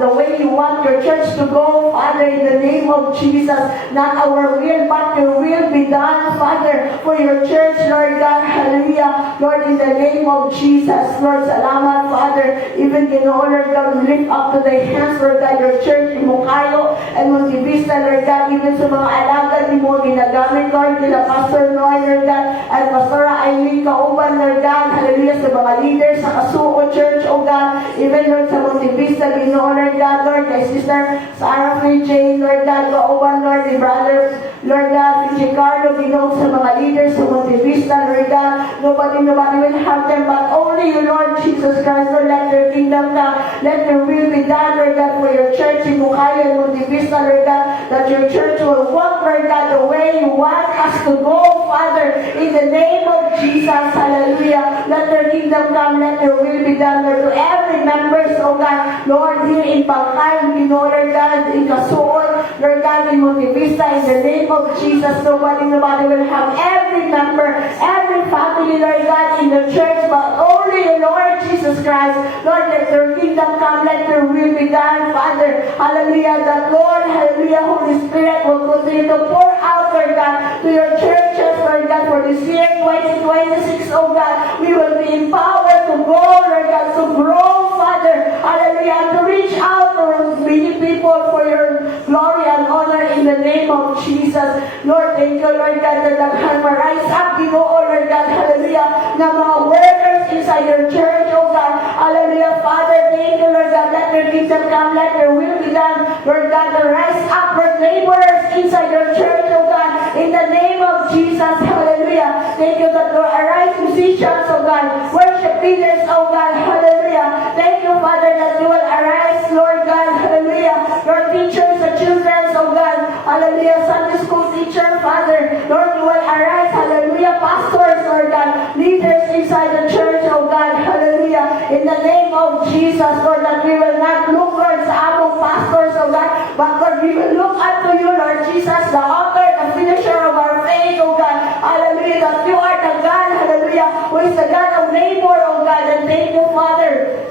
the way you want your church to go, Father, in the name of Jesus, not our will, but your will be done, Father, for your church, Lord God, hallelujah, Lord, in the name of Jesus, Lord, salamat, Father, even Ginoo, Lord God, we lift up to thy hands, Lord God, your church, in Mukayo, and Monte Vista, Lord God, even sa mga alagad ni mo, ginagamit, Lord, kila Pastor Noy, Lord God, and Pastora Eileen Kauban, Lord God, hallelujah, sa mga leaders sa Kasuo Church, oh God, even, Lord, sa Monte Vista, Ginoo, Lord God, Lord, kay Sister Sarah Free Jane, Lord God, Kauban, Lord, ni Brother, Lord God, si Carlo, Ginoo, sa mga leaders sa Monte Vista, Lord God, nobody will have them, but only you, Lord Jesus Christ, Lord, let your kingdom come, let your will be done, Lord God, for your church in Mukayo and Monte Vista, Lord God, that your church will walk, Lord God, the way you want us to go, Father, in the name of Jesus, hallelujah, let your kingdom come, let your will be done, Lord, to every members, oh God, Lord, here in Bangkay, in Lord God, in Kasuon, Lord God, in Monte Vista, in the name of Jesus, nobody will have every member, every family, Lord God, in the church, but only you, Lord Jesus Christ, Lord, let your kingdom come, let your will be done, Father, hallelujah, that Lord, hallelujah, Holy Spirit will continue to pour out, Lord God, to your churches, Lord God, for this year, 2026, oh God, we will be empowered to go, Lord God, to grow, Father, hallelujah, to reach out to many people for your glory and honor in the name of Jesus. Lord, thank you, Lord God, that can rise up, Ginoo, Lord God, hallelujah, na mga workers inside your church, oh God, hallelujah, Father, thank you, Lord God, let your kingdom come, let your will be done, Lord God, to rise up, Lord, laborers inside your church, oh God, in the name of Jesus, hallelujah, thank you that Lord, arise musicians, oh God, worship leaders, oh God, hallelujah, thank you, Father, that you will arise, Lord God, hallelujah, your teachers, the children, oh God, hallelujah, Sunday school teacher, Father, Lord, you will arise, hallelujah, pastors, Lord God, leaders inside the church, oh God, hallelujah, in the name of Jesus, Lord, that we will not look, Lord, sa among pastors, oh God, but Lord, we will look unto you, Lord Jesus, the author, the finisher of our faith, oh God, hallelujah, that you are the God, hallelujah, who is the God of labor, oh God, and thank you, Father,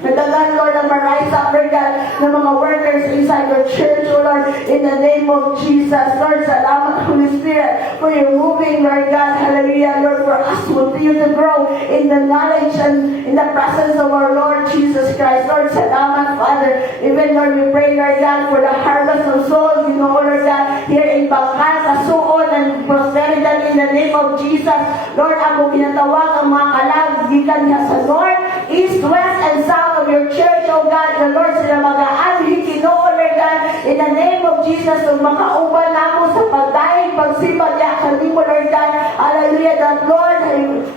for the Lord, na marise up, Lord God, ng mga workers inside your church, oh Lord, in the name of Jesus. Lord, salamat, Holy Spirit, for your moving, Lord God, hallelujah, Lord, for us to continue to grow in the knowledge and in the presence of our Lord Jesus Christ. Lord, salamat, Father. Even, Lord, we pray, Lord God, for the harvest of souls, you know, Lord God, here in Bangkay, Kasuon, and prosperity in the name of Jesus. Lord, ako pinatawag ang mga kalag, gikan niya sa north, east, west, and south of your church, oh God, the Lord, sila mag-aanhi, Ginoo, Lord God, in the name of Jesus, kung makauban namo sa pagdaing, pagsibag, yakan mo, Lord God, hallelujah, that Lord,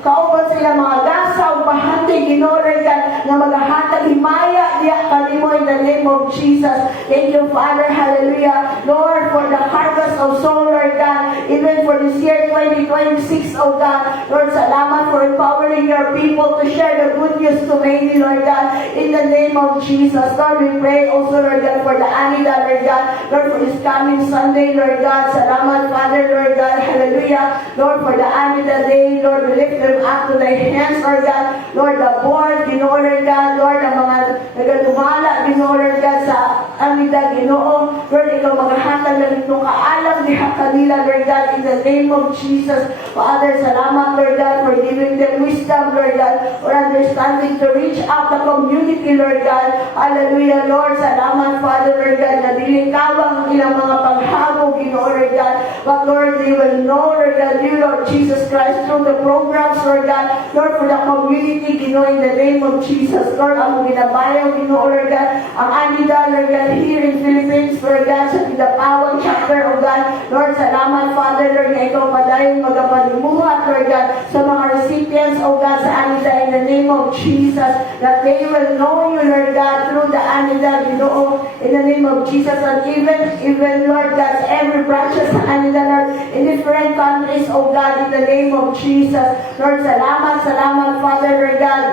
kauban sila mga gasa, upahati, Ginoo, Lord God, na maghahatag himaya, yakan mo, in the name of Jesus. Thank you, Father, hallelujah, Lord, for the harvest of soul, Lord God, even for this year, 2026, oh God, Lord, salamat for empowering your people to share the good news to many, Lord God, in the name of Jesus. Lord, we pray also, Lord God, for the Anida, Lord God, Lord, for this coming Sunday, Lord God, salamat, Father, Lord God, hallelujah, Lord, for the Anida day, Lord, we lift them up to thy hands, Lord God, Lord, the board, Lord God, Lord, ang mga nagadumala, Lord God, sa amida Ginoo. Lord, ikaw maghahatag ng itong kaalam diha kanila, Lord God, in the name of Jesus. Father, salamat, Lord God, for giving them wisdom, Lord God, for understanding to reach out the community, Lord God. Hallelujah, Lord. Salamat, Father, Lord God, na dili kawang ang ilang mga paghagog, Ginoo, Lord God. But Lord, they will know, Lord God, you, Lord Jesus Christ, through the programs, Lord God, Lord, for the community, Ginoo, in the name of Jesus. Lord, ang ginabayo, Ginoo, Lord God, ang Anida, Lord God, here in Philippines, Lord God, sa Pidapawang chapter, oh God. Lord, salamat, Father, Lord, na ikaw padayon magapanimuhat, Lord God, sa mga recipients, oh God, sa Anida, in the name of Jesus, that they will know you, Lord God, through the Anida, Ginoo, in the name of Jesus, and even, Lord God, every branches sa Anida, Lord, in different countries, oh God, in the name of Jesus. Lord, salamat, Father, Lord God.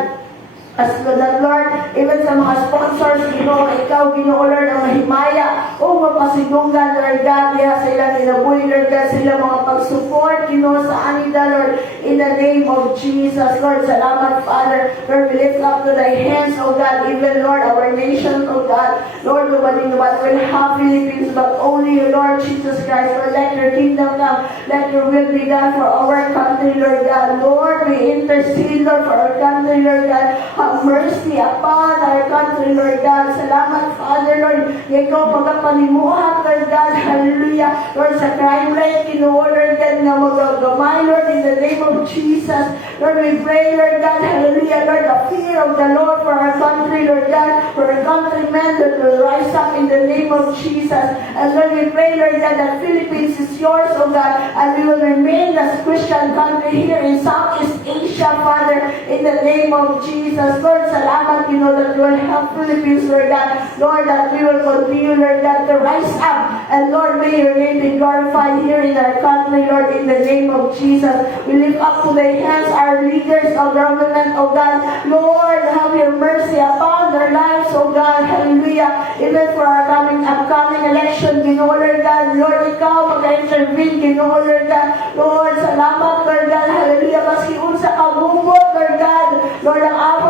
As that, Lord, even sa mga sponsors, Ginoo, ikaw, Ginoo, Lord, ang mahimaya o mapasidunggan, Lord God, kaya sa ilang inabuhi, Lord God, sila mga pag-support, Ginoo, sa Anida, Lord, in the name of Jesus. Lord, salamat, Father. Lord, we lift up to thy hands, oh God, even, Lord, our nation, oh God. Lord, nobody will have Philippines, but only you, Lord Jesus Christ. Lord, let your kingdom come. Let your will be done for our country, Lord God. Lord, we intercede, Lord, for our country, Lord God. Have mercy upon our country, Lord God. Salamat, Father, Lord. Ikaw magapanimuhat, Lord God. Hallelujah. Lord, sa crime rate, Ginoo, Lord God, na magagamay, Lord, in the name of Jesus. Lord, we pray, Lord God, hallelujah, Lord, the fear of the Lord for our country, Lord God, for our countrymen that will rise up in the name of Jesus. And Lord, we pray, Lord God, that Philippines is yours, oh God, and we will remain as Christian country here in Southeast Asia, Father, in the name of Jesus. Lord, salamat, you know, that you will help Philippines, Lord God. Lord, that we will continue, Lord God, to rise up. And Lord, may your name be glorified here in our country, Lord, in the name of Jesus. We lift up to thy hands our leaders of government, oh God. Lord, have your mercy upon their lives, oh God. Hallelujah. Even for our upcoming election, Ginoo, Lord God. Lord, ikaw mag-intervene, Ginoo, Lord God. Lord, salamat, Lord God. Hallelujah. Maski unsa ka bubot, Lord God. Lord, ang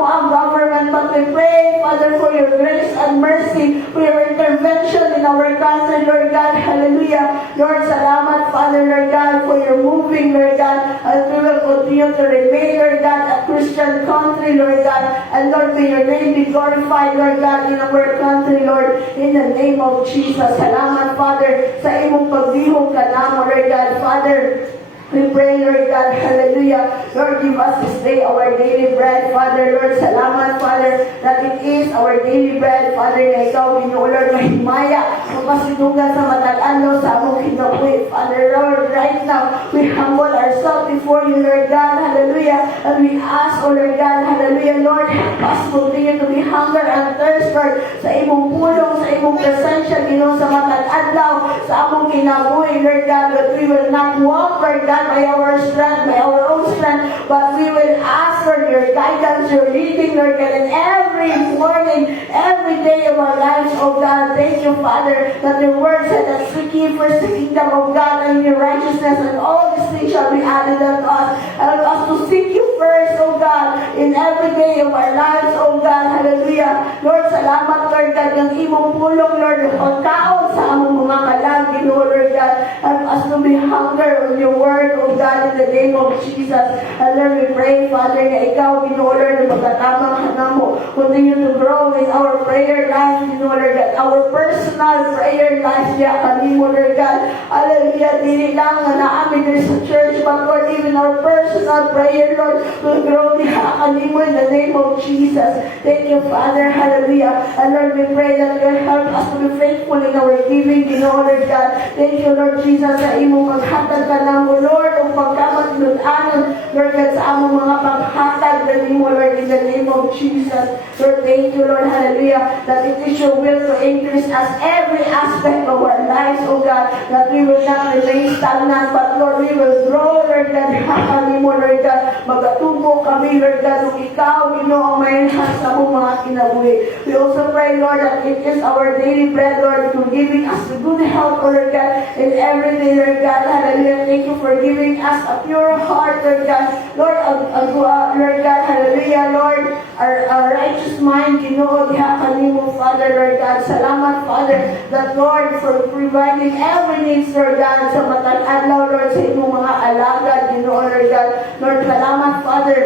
ang government, but we pray, Father, for your grace and mercy, for your intervention in our country, Lord God. Hallelujah. Lord, salamat, Father, Lord God, for your moving, Lord God, as we will continue to remain, Lord God, a Christian country, Lord God. And Lord, may your name be glorified, Lord God, in our country, Lord, in the name of Jesus. Salamat, Father, sa imong pagbihong ka namo, Lord God. Father, we pray, Lord God, hallelujah. Lord, give us this day our daily bread, Father. Lord, salamat, Father, that it is our daily bread, Father, na ikaw, Ginoo, Lord, mahimaya, mapasidungan sa matag-ano sa among kinabuhi, Father, Lord, right now, we humble ourselves before you, Lord God, hallelujah, and we ask, oh Lord God, hallelujah, Lord, help us continue to be hunger and thirst, Lord, sa imong pulong, sa imong presensya, Ginoo, sa matag-adlaw, sa among kinabuhi, Lord God, that we will not walk, Lord God, by our strength, by our own strength, but we will ask for your guidance, your leading, Lord God, in every morning, every day of our lives, oh God. Thank you, Father, that your word said that seek ye first the kingdom of God and your righteousness, and all these things shall be added unto us. Help us to seek you first, oh God, in every day of our lives, oh God. Hallelujah. Lord, salamat, Lord God, yung imong pulong, Lord, pagkaon sa among mga kalagi, Lord God. Help us to be hunger on your word, oh God, in the name of Jesus. And Lord, we pray, Father, na ikaw, Ginoo, Lord, na magkatamang hanamo. Continue to grow in our prayer life, Ginoo, Lord God. Our personal prayer life, ya kanimo, Lord God. Hallelujah. Dili lang na naamin din sa church, but Lord, even our personal prayer, Lord, will grow niya kanimo in the name of Jesus. Thank you, Father. Hallelujah. And Lord, we pray that you help us to be faithful in our giving, Ginoo, Lord God. Thank you, Lord Jesus, sa imong maghatag ka namo, Lord, o pagkamatuludanon, Lord God, sa among mga paghatag na mo, Lord, in the name of Jesus. Lord, thank you, Lord, hallelujah, that it is your will to increase us every aspect of our lives, oh God, that we will not remain stagnant, but Lord, we will grow, Lord God, kami mo, Lord God, magatubo kami, Lord God, kung ikaw, Ginoo, ang mayanhan sa among mga kinabuhi. We also pray, Lord, that it is our daily bread, Lord, to giving us good health, Lord God, in every day, Lord God, hallelujah. Thank you for giving us a pure heart, Lord God. Lord, Lord God, Hallelujah, Lord. Our righteous mind, Ginoo, diha kanimo, Father, Lord God. Salamat, Father, that Lord, for providing every needs, Lord God, sa matag adlaw, Lord, sa imong mga alagad, Ginoo, Lord God. Lord, salamat, Father,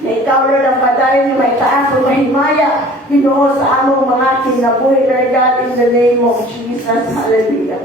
na ikaw, Lord, ang padayon may taas o mahimaya, Ginoo, sa among mga kinabuhi, Lord God, in the name of Jesus. Hallelujah.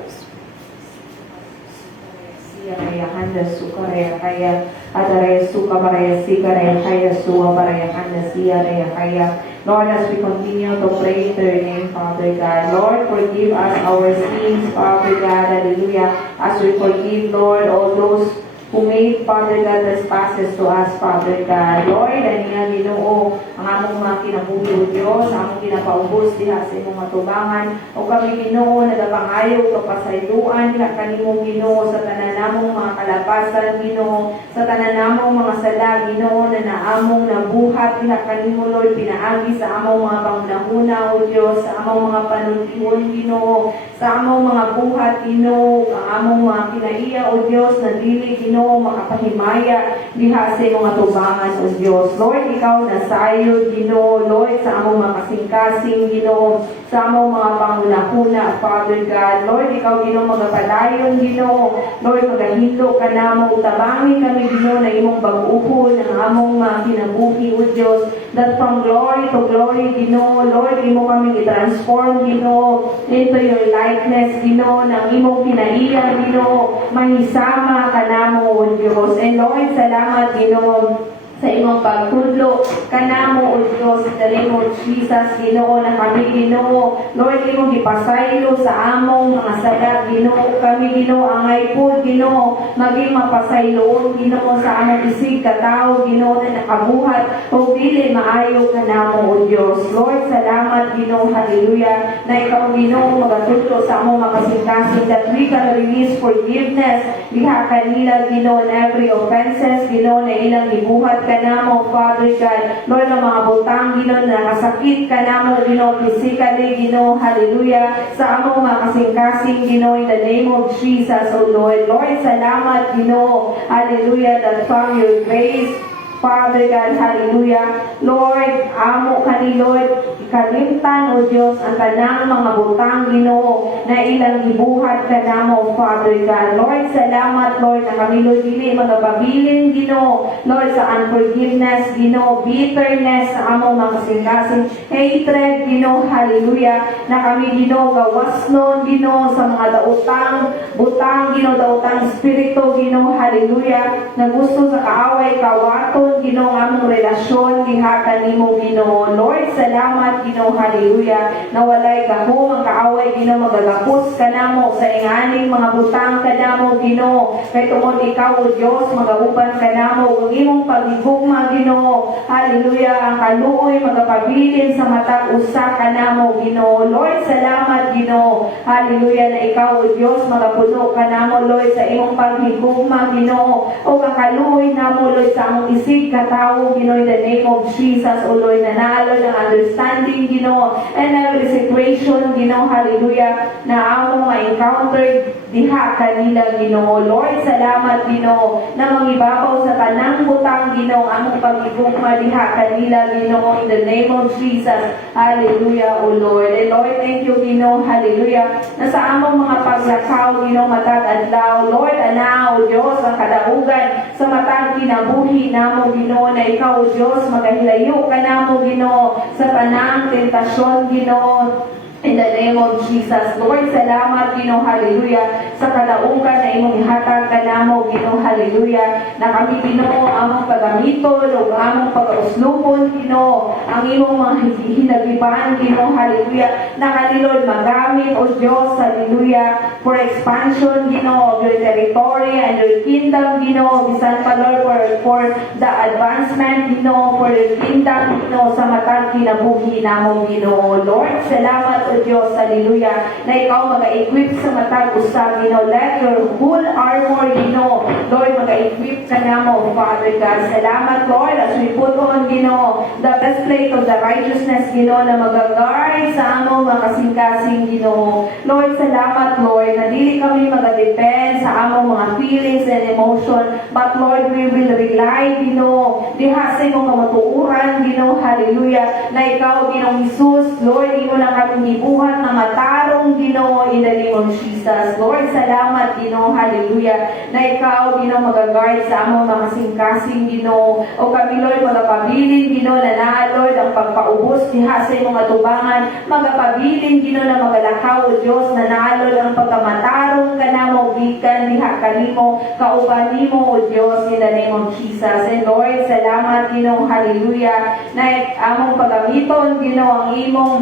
Kaya handa suka raya kaya adaraya suka baraya sika raya kaya suwa baraya handa siya raya kaya. Lord, as we continue to pray in your name, Father God, Lord, forgive us our sins, Father God, hallelujah, as we forgive, Lord, all those who made, Father God, trespasses to us, Father God. Lord, aniya Ginoo, ang among mga kinabuhi o Diyos, ang among kinapaubos diha sa imong matubangan, o kami Ginoo, nagapangayo kapasayloan, diha kanimo Ginoo, sa tanan namong mga kalapasan, Ginoo, sa tanan namong mga sala, Ginoo, na naamong nabuhat, diha kanimo, Lord, pinaagi sa among mga pangunahuna, o Diyos, sa among mga panuntiyon, Ginoo, sa among mga buhat, Ginoo, ang among mga kinaiya, o Diyos, na dili, Ginoo, makapahimaya diha sa mga tubangan o Diyos. Lord, ikaw na sayo, Ginoo, Lord, sa among mga kasing-kasing, Ginoo, sa among mga pangunahuna, Father God. Lord, ikaw, Ginoo, magapadayon, Ginoo. Lord, magahilo ka na mo, tabangin kami, Ginoo, na imong bag-uhon ang among mga kinabuhi, o Diyos, that from glory to glory, Ginoo, Lord, imo kami i-transform, Ginoo, into your likeness, Ginoo, ng imong kinaiya, Ginoo, mahisama ka na mo, o Diyos. And Lord, salamat, Ginoo, sa imong pagtudlo kanamo, o Diyos, in the name of Jesus, Ginoo, na kami, Ginoo, Lord, imong gipasaylo sa among mga sagat, Ginoo, kami, Ginoo, angay po, Ginoo, maging mapasayloon, Ginoo, sa among isig katao, Ginoo, na nakabuhat o dili maayo kanamo, o Diyos. Lord, salamat, Ginoo, hallelujah, na ikaw, Ginoo, magatudlo sa among makasing-kasing, that we can release forgiveness diha kanila, Ginoo, in every offenses, Ginoo, na ilang ibuhat kanamo, Father God. Lord, ang mga butang, Ginoo, na nakasakit kanamo, Ginoo, physically, Ginoo, hallelujah, sa among mga kasing-kasing, Ginoo, in the name of Jesus, O Lord. Lord, salamat, Ginoo, hallelujah, that from your grace, Father God, hallelujah. Lord, amo ka ni Lord, ikalimtan, O Diyos, ang kanang mga butang, Ginoo, na ilang ibuhat ka namo, Father God. Lord, salamat, Lord, na kami, Lord, dili magpabilin, Ginoo, Lord, sa unforgiveness, Ginoo, bitterness, sa among mga kasing-kasing, hatred, Ginoo, hallelujah, na kami, Ginoo, gawas nun, Ginoo, sa mga dautang, butang, Ginoo, dautang spirito, Ginoo, hallelujah, na gusto sa kaaway, kawaton, Ginoo, among relasyon, diha kanimo, Ginoo. Lord, salamat, Ginoo, hallelujah, na walay gahom ang kaaway, Ginoo, magagapos kanamo sa inganing mga butang kanamo, Ginoo. Kay tungod ikaw, O Diyos, magauban kanamo, ang imong paghigugma, Ginoo, hallelujah, ang kaluoy magapabilin sa matag usa kanamo, Ginoo. Lord, salamat, Ginoo, hallelujah, na ikaw, O Diyos, magapuno kanamo, Lord, sa imong paghigugma, Ginoo, o ang kaluoy namo, Lord, sa among isig katawo, Ginoo, in the name of Jesus, O Lord, nanalo ng understanding, Ginoo, and every situation, Ginoo, hallelujah, na among ma-encounter diha kanila, Ginoo. Lord, salamat, Ginoo, na mangibabaw sa tanang butang, Ginoo, among pag-igugma diha kanila, Ginoo, in the name of Jesus, hallelujah, O Lord. And Lord, thank you, Ginoo, hallelujah, na sa among mga paglakaw, Ginoo, matag adlaw, Lord, ana, O Diyos, ang kadaugan sa matag kinabuhi namo, Ginoo, na ikaw, O Diyos, magahilayo ka namo, Ginoo, sa tanang tentasyon, Ginoo, in the name of Jesus. Lord, salamat, Ginoo, hallelujah, sa kadaugan na imong ihatag kanamo, Ginoo, hallelujah, na kami, Ginoo, among pagamiton o among pag-uslubon, Ginoo, ang imong mga hinagiban, Ginoo, hallelujah, na kani, Lord, magamit, O Diyos, hallelujah, for expansion, Ginoo, of your territory and your kingdom, Ginoo, bisan pa, Lord, for the advancement, Ginoo, for your kingdom, Ginoo, sa matag kinabuhi namo, Ginoo. Lord, salamat, O Diyos, hallelujah, na ikaw mag-equip sa matag usab, Ginoo. Let your full armor, Ginoo, Lord, mag-equip ka na kanamo, Father God. Salamat, Lord, as we put on, Ginoo, the breastplate of the righteousness, Ginoo, na mag-guard sa among mga kasing-kasing, Ginoo. Lord, salamat, Lord, na dili kami mag-depend sa among mga feelings and emotion, but Lord, we will rely, Ginoo, diha sa imong kamatuuran, Ginoo, hallelujah, na ikaw, Ginoong Jesus, Lord, imo lang kami gibuhat na matarong, Ginoo, in the name of Jesus. Lord, salamat, Ginoo, hallelujah, na ikaw, Ginoo, mag-guard sa among mga kasing-kasing, Ginoo, o kami, Lord, magapabilin, Ginoo, na naa, Lord, ang pagpaubos diha sa imong atubangan, magapabilin, Ginoo, na magalakaw, O Diyos, na naa, Lord, ang pagkamatarong kanamo, gikan diha kanimo, kauban nimo, O Diyos, in the name of Jesus. And Lord, salamat, Ginoo, hallelujah, na among pagamiton, Ginoo, ang imong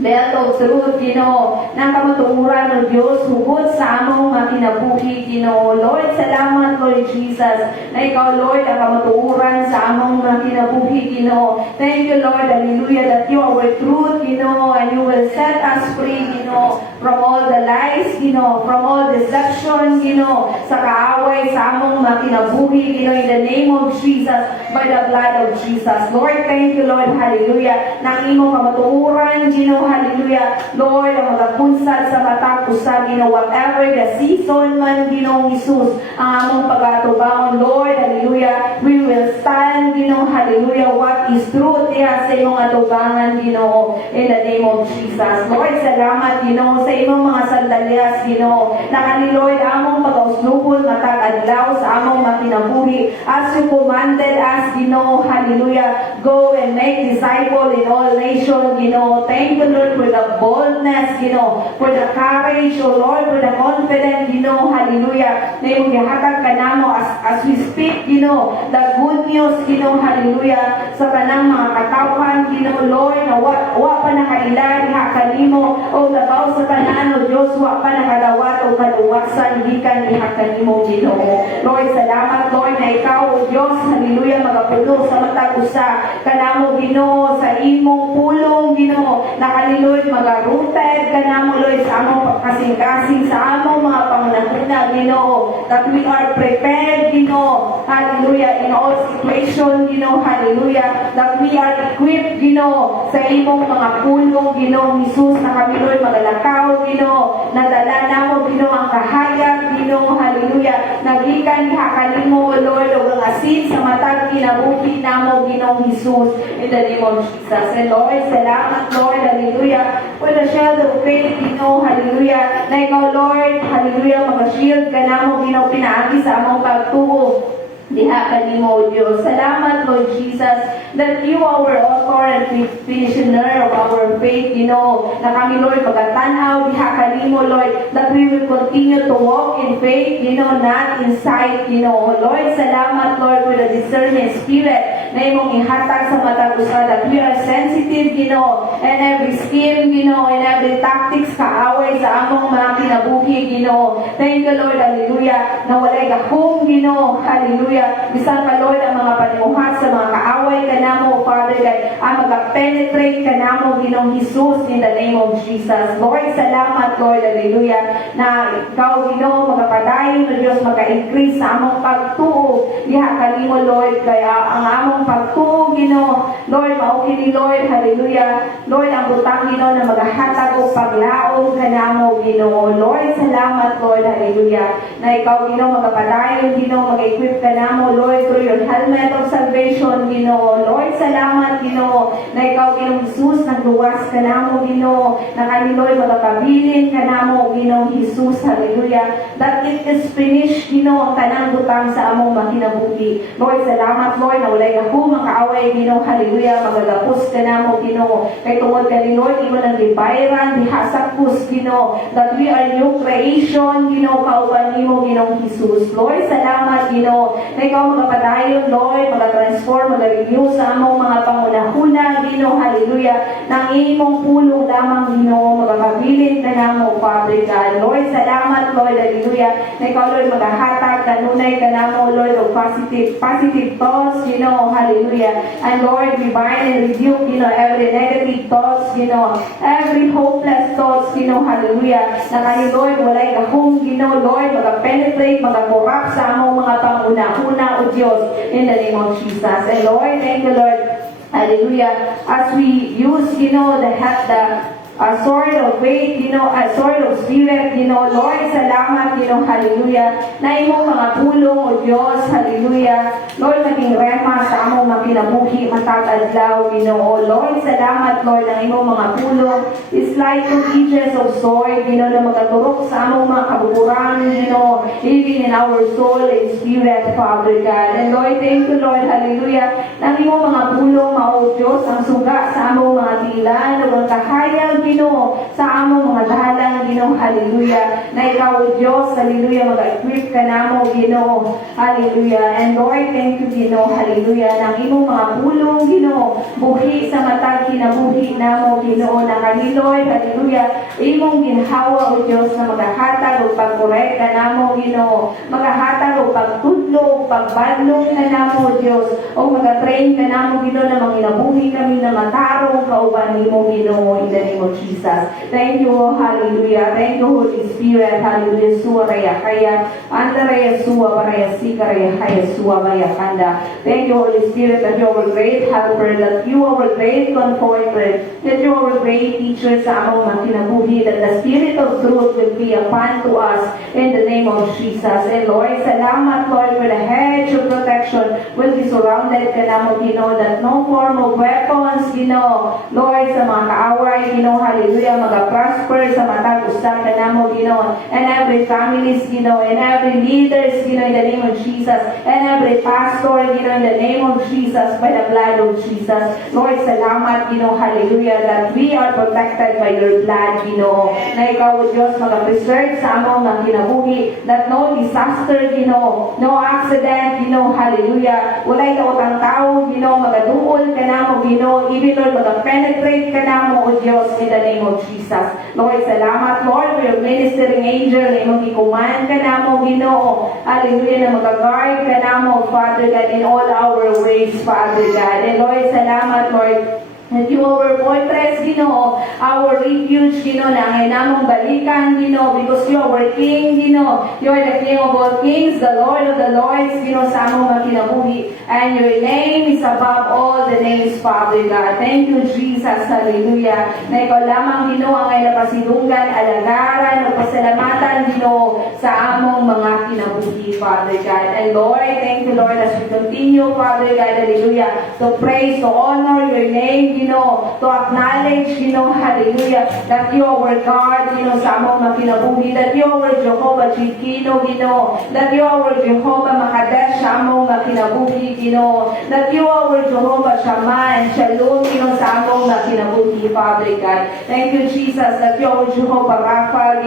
belt of truth, Ginoo, ng kamatuuran ng Diyos, hugod sa among mga kinabuhi, Ginoo. Lord, salamat, Lord Jesus, na ikaw, Lord, ang kamatuuran sa among mga kinabuhi, Ginoo. Thank you, Lord, hallelujah, that you are our truth, Ginoo, and you will set us free, Ginoo, from all the lies, Ginoo, from all deception, Ginoo, sa kaaway, sa among mga kinabuhi, Ginoo, in the name of Jesus, by the blood of Jesus. Lord, thank you, Lord, hallelujah, na ang imong kamatuuran, Ginoo, hallelujah, Lord, ang magapunsad sa mata ko sa, Ginoo, whatever the season man, Ginoo, Jesus, ang among pag-atubangon, Lord, hallelujah, we will stand, Ginoo, hallelujah, what is truth, diha sa imong atubangan, Ginoo, in the name of Jesus. Lord, salamat, Ginoo, sa imong mga sandalyas, Ginoo, na kani, Lord, among pag-auslubon, matag adlaw sa among mga kinabuhi, as you commanded us, Ginoo, hallelujah, go and make disciple in all nations, Ginoo. Thank you, Lord, for the boldness, Ginoo, for the courage, O Lord, for the confidence, Ginoo, hallelujah, na yung gihatag ka namo as we speak, Ginoo, the good news, Ginoo, hallelujah, sa kanang mga katawhan, Ginoo, Lord, na wa pa nakaila, diha kanimo, o labaw sa tanan, O Diyos, wa pa nakadawat o kaluwasan, gikan diha kanimo, Ginoo. Lord, salamat, Lord, na ikaw, O Diyos, hallelujah, magapulo sa matag usa kanamo, Ginoo, sa imong pulong, Ginoo, na kani, Lord, magaruted kanamo, Lord, sa among kasing-kasing, sa among mga pangunahuna, Ginoo, that we are prepared, Ginoo, hallelujah, in all situation, Ginoo, hallelujah, that we are equipped, Ginoo, sa imong mga pulong, Ginoo, Jesus, na kami, Lord, magalakaw, Ginoo, na dala namo, Ginoo, ang kahayag, Ginoo, hallelujah, nagikan diha kanimo, Lord, o ang asin sa matag kinabuhi namo, Ginoo, Jesus, in the name of Jesus. And Lord, salamat, Lord, hallelujah, for the shield of faith, Ginoo, hallelujah, na ikaw, Lord, hallelujah, mag-shield ka namo, Ginoo, pinaagi sa among pagtuo diha kanimo, O Diyos. Salamat, Lord Jesus, that you are our author and finisher of our faith, Ginoo, na kami, Lord, magatanaw diha kanimo, Lord, that we will continue to walk in faith, Ginoo, not in sight, Ginoo. Lord, salamat, Lord, for the discernment spirit na imong ihatag sa matag usa, that we are sensitive, Ginoo, and every skill, Ginoo, and every tactics kaaway sa among mga kinabuhi, Ginoo. Thank you, Lord, hallelujah, na walay gahom, Ginoo, hallelujah, bisan pa, Lord, ang mga panimuhat sa mga kaaway kanamo, Father God, ang mag-penetrate kanamo, Ginoong Jesus, in the name of Jesus. Lord, salamat, Lord, hallelujah, na ikaw, Ginoo, magapadayon, O Diyos, magka-increase sa among pagtuo diha kanimo, Lord, kaya ang among pagtuo, Ginoo, Lord, maukini, Lord, hallelujah, Lord, ang butang, Ginoo, na maghahatag o paglaom kanamo, Ginoo. Lord, salamat, Lord, hallelujah, na ikaw, Ginoo, magapadayon, Ginoo, mag-equip kanamo, Lord, through your helmet of salvation, Ginoo. Lord, salamat, Ginoo, na ikaw, Ginoong Jesus, nagluwas kanamo, Ginoo, na kani, Lord, magapabilin kanamo, Ginoong Jesus, hallelujah, that it is finished, Ginoo, ang tanang butang sa among makinabuhi. Lord, salamat, Lord, na walay ako makaaway, Ginoo, hallelujah, magagapos kanamo, Ginoo, kay tungod kani, Lord, imo nang gibayran diha sa krus, Ginoo, that we are new creation, Ginoo, kauban nimo, Ginoong Jesus. Lord, salamat, Ginoo, na ikaw magapadayon, Lord, mag-transform, mag-renew sa among mga pangunahuna, Ginoo, hallelujah, ng imong pulong lamang, Ginoo, magapabilin ka namo, Father God. Lord, salamat, Lord, hallelujah, na ikaw, Lord, maghahatag, kanunay ka namo, Lord, of positive thoughts, Ginoo, hallelujah, and Lord, we bind and rebuke, Ginoo, every negative thoughts, Ginoo, every hopeless thoughts, Ginoo, hallelujah, na kani, Lord, walay gahom, Ginoo, Lord, mag-penetrate, mag-corrupt sa among mga pangunahuna, O O Diyos, in the name of Jesus. And Lord, thank you, Lord. Hallelujah. As we use, the sword of faith, a sword of spirit, Lord, salamat, hallelujah, na imong mga pulong, O Diyos, hallelujah, Lord, maging rema sa among makinabuhi, matatadlaw, Lord, salamat, Lord, ang imong mga pulong is like two edges of sword, na magaturok sa among mga kabukuran, even in our soul and spirit, Father God. And Lord, thank you, Lord, hallelujah, na ang imong mga pulong, O Diyos, ang suga sa among mga tilan, ang kahayag, sa among mga dahalang, hallelujah, na ikaw, O Diyos, hallelujah, mag-equip ka namo, hallelujah. And Lord, thank you, hallelujah, na ang imong mga pulong, buhi sa matag kinabuhi namo, na kani, Lord, hallelujah, imong ginhawa, O Diyos, na maghahatag o pagkorek ka namo, maghahatag o pagtudlo, pagbadlong ka namo, O Diyos, o magatrain ka namo, na manginabuhi kami na matarong kauban mo, in the name of Jesus. Thank you, hallelujah. Thank you, Holy Spirit, hallelujah. Suaraya kaya, andaraya suwa baraya sikaraya kaya suwa baraya kanda. Thank you, Holy Spirit, that you are a great helper, that you are a great comforter, that you are a great teacher sa among mga kinabuhi, that the Spirit of truth will be upon to us in the name of Jesus. And Lord, salamat, Lord, for the hedge of protection will be surrounded ka namo, that no form of weapons, Lord, sa mga kaaway, hallelujah, mag-prosper sa matag usa ka namo, and every families, and every leaders, in the name of Jesus, and every pastor, in the name of Jesus, by the blood of Jesus. Lord, salamat, hallelujah, that we are protected by your blood, na ikaw, Diyos, mag-preserve sa among mga kinabuhi, that no disaster, no accident, hallelujah, walay kautang tao, magaduol ka namo, even Lord, mag-penetrate ka namo, O Diyos, in the name of Jesus. Lord, salamat, Lord, for your ministering angel na imong ikuman ka namo, hallelujah, na mag-guard ka namo, Father God, in all our ways, Father God. And Lord, salamat, Lord, that you are our fortress, our refuge, na ngay namong balikan, because you are our King, you are the King of all kings, the Lord of the lords, sa among mga kinabuhi, and your name is above all the names, Father God. Thank you, Jesus, hallelujah, na ikaw lamang, ang ngay napasidunggan, alagaran, o pasalamatan, sa among mga kinabuhi, Father God. And Lord, thank you, Lord, as we continue, Father God, hallelujah, to praise, to honor your name, to acknowledge, hallelujah, that you are our God, sa among mga kinabuhi, that you are our Jehovah Chikino, that you are our Jehovah Makadesh, sa among mga kinabuhi, that you are our Jehovah Shammah and Shalom, sa among mga kinabuhi, Father God. Thank you, Jesus, that you are our Jehovah Rapha,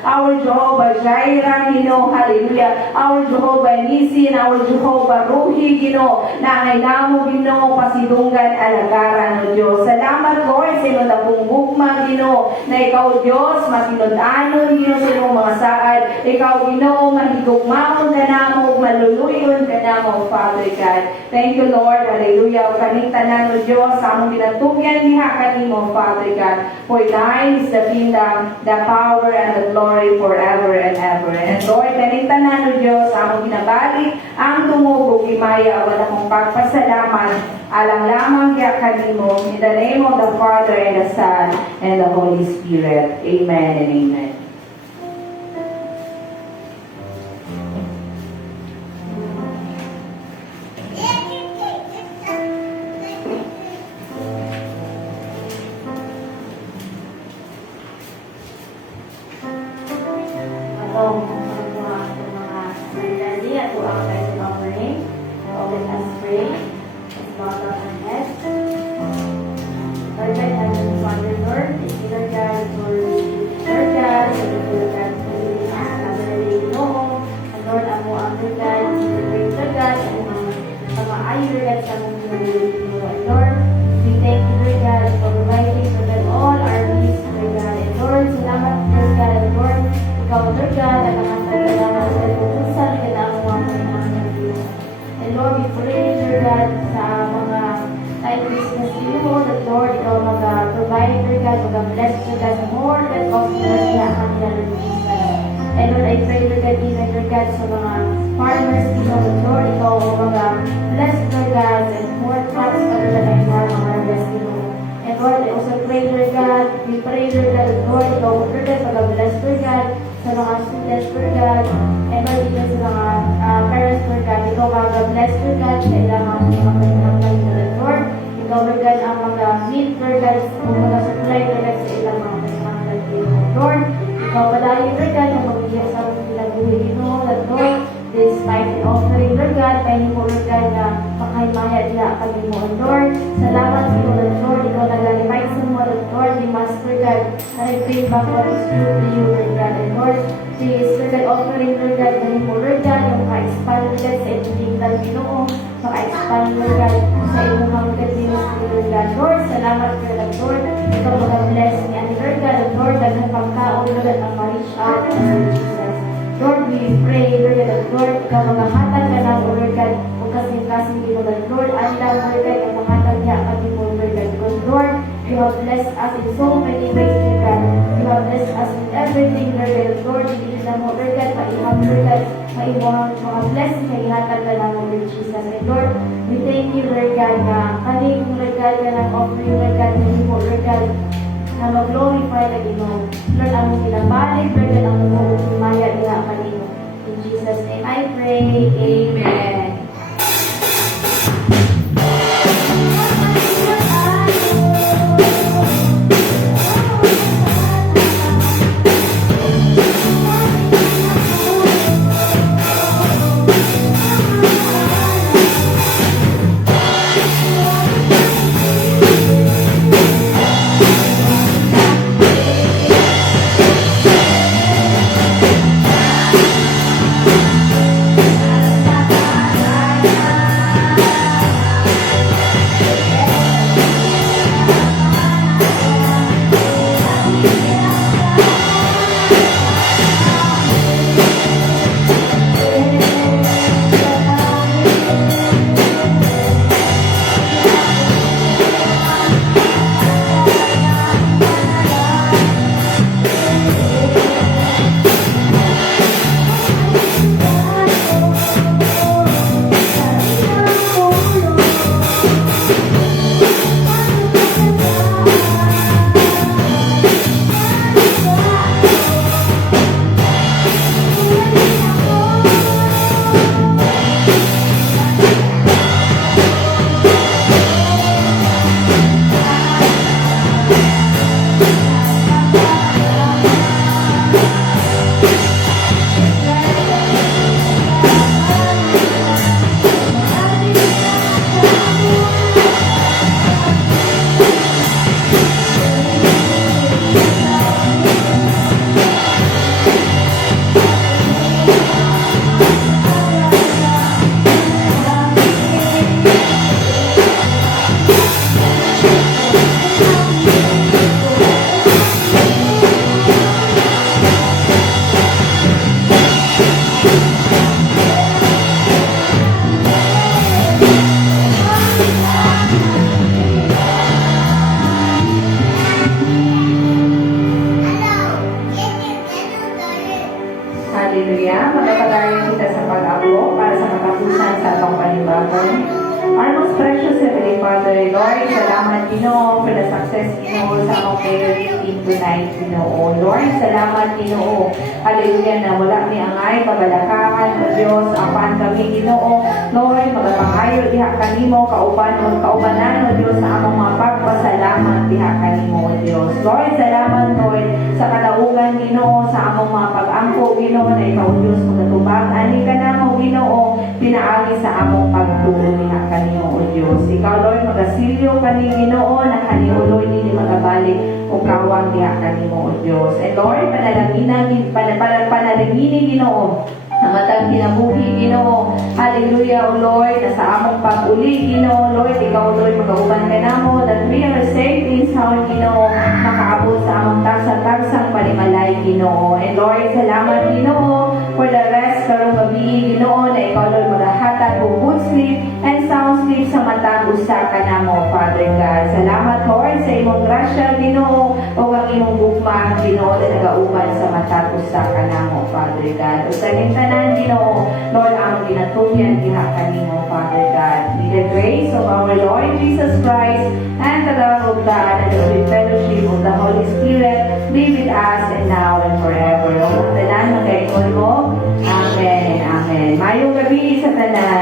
our Jehovah Jireh, hallelujah, our Jehovah Nisi, and our Jehovah Ruhi, na ngay namo, pasidunggan, alagaran, O Diyos. Salamat, Lord, sa iyong napungugma, na ikaw, Diyos, masinudanon, sa iyong mga saad. Ikaw, mahigugmaon ka namo, maluluyon ka namo, Father God. Thank you, Lord, hallelujah. Kaning tanan, O Diyos, sa among ginatugyan niya kanimo, Father God. For thine is the kingdom, the power, and the glory forever and ever. And Lord, kaning tanan, O Diyos, sa among ginabalik, ang tumubog, imaya, wala mong pagpasalamat, alang lamang kaya kanimo, in the name of the Father, and the Son, and the Holy Spirit. Amen and amen. And Lord, I pray, Lord God, even, Lord God, sa mga farmers, Ginoo, Lord, ikaw ang mga blessed, Lord God, and more crops para na tayo mga harvest, Ginoo. And Lord, I also pray, Lord God, we pray, Lord God, Lord, ikaw ang Lord God, pag-bless, Lord God, sa mga students, Lord God, and Lord, even sa mga parents, Lord God, ikaw mag-bless, Lord God, sa ilang mga pinagpapalitan, Lord. Ikaw, Lord God, ang mag-meet, Lord God, kung mga supply, Lord God, sa ilang mga pinagpapalitan, Lord. Ikaw padali, Lord God, ang magbigay sa mga pinabuhi, Ginoo, that Lord, despite the offering, Lord God, pahin mo, Lord God, na makahimaya niya kami mo, Lord. Salamat sa iyo, Lord. Ikaw nag-alipay sa mo, Lord. We must, Lord God, na I-bring back what is true to you, Lord God. And Lord, please, Lord God, offering, Lord God, pahin mo, Lord God, yung maka-expand, Lord God, sa ibiging dal, Ginoo, maka-expand, Lord God, sa ibong hanggang ministry, Lord God. Lord, salamat, Lord. Ikaw mag-bless ni Ani, Lord God, and Lord, daghang pagkaon, Lord God, ang ma-reach out, Lord Jesus. Lord, we pray, Lord God, Lord, ikaw maghahatag ka ng, Lord God, kung kasing-kasing Ginoo, Lord, ang lang, Lord God, ang mahatag niya kami mo, Lord God. Because, Lord, you have blessed us in so many ways, Lord God. You have blessed us with everything, Lord God. Lord, hindi na mo, Lord God, maiham, Lord God, maiham, mga blessing na ihatag ka ng, Lord Jesus. And Lord, we thank you, Lord God, na kaning, Lord God, ka ng offering, Lord God, hindi mo, Lord God, na mag-glorify na Ginoo. Lord, ang pinabalik, Lord God, ang mumaya nila kanino. In Jesus' name I pray, Amen. Hallelujah. Magpapalayan kita sa pag-ako para sa katapusan sa atong panibagong. Our most precious Heavenly Father, Lord, salamat Ginoo for the success Ginoo sa among prayer meeting tonight, Ginoo. Lord, salamat Ginoo. Hallelujah na wala ni angay pabalakahan o Diyos apan kami Ginoo. Lord, magapangayo diha kanimo kaubanan o Diyos sa among mga pagpasalamat diha kanimo o Diyos. Lord, salamat Lord sa kalaugan Ginoo sa among mga pag-angko Ginoo na ikaw Diyos magatubag ani ka namo Ginoo pinaagi sa among pagtuo diha kanimo o Diyos. Ikaw Lord magasilyo kani Ginoo na kaniuloy dili magabalik o kawang diha kanimo o Diyos. And Lord, panalangini Ginoo na matang kinabuhi Ginoo. Hallelujah, O Lord, na sa among pag-uli Ginoo, Lord, ikaw Lord magauban ka namo that we are safe in sound Ginoo, makaabot sa among tagsang panimalay Ginoo. And Lord, salamat Ginoo for the rest karong gabi Ginoo na ikaw Lord magahatag og good sleep and sound sleep sa matang usa ka namo, Father God. Salamat Lord sa imong grasya Ginoo o ang imong gugma Ginoo na nagauban sa matang usa usa ka namo, Father God. O sa tanan Ginoo, Lord, ang ginatugyan diha kanimo, Father God. May the grace of our Lord Jesus Christ and the love of God and the sweet fellowship of the Holy Spirit be with us and now and forever. O tanan, magkaingon mo. Amen and amen. Mayong gabi sa tanan.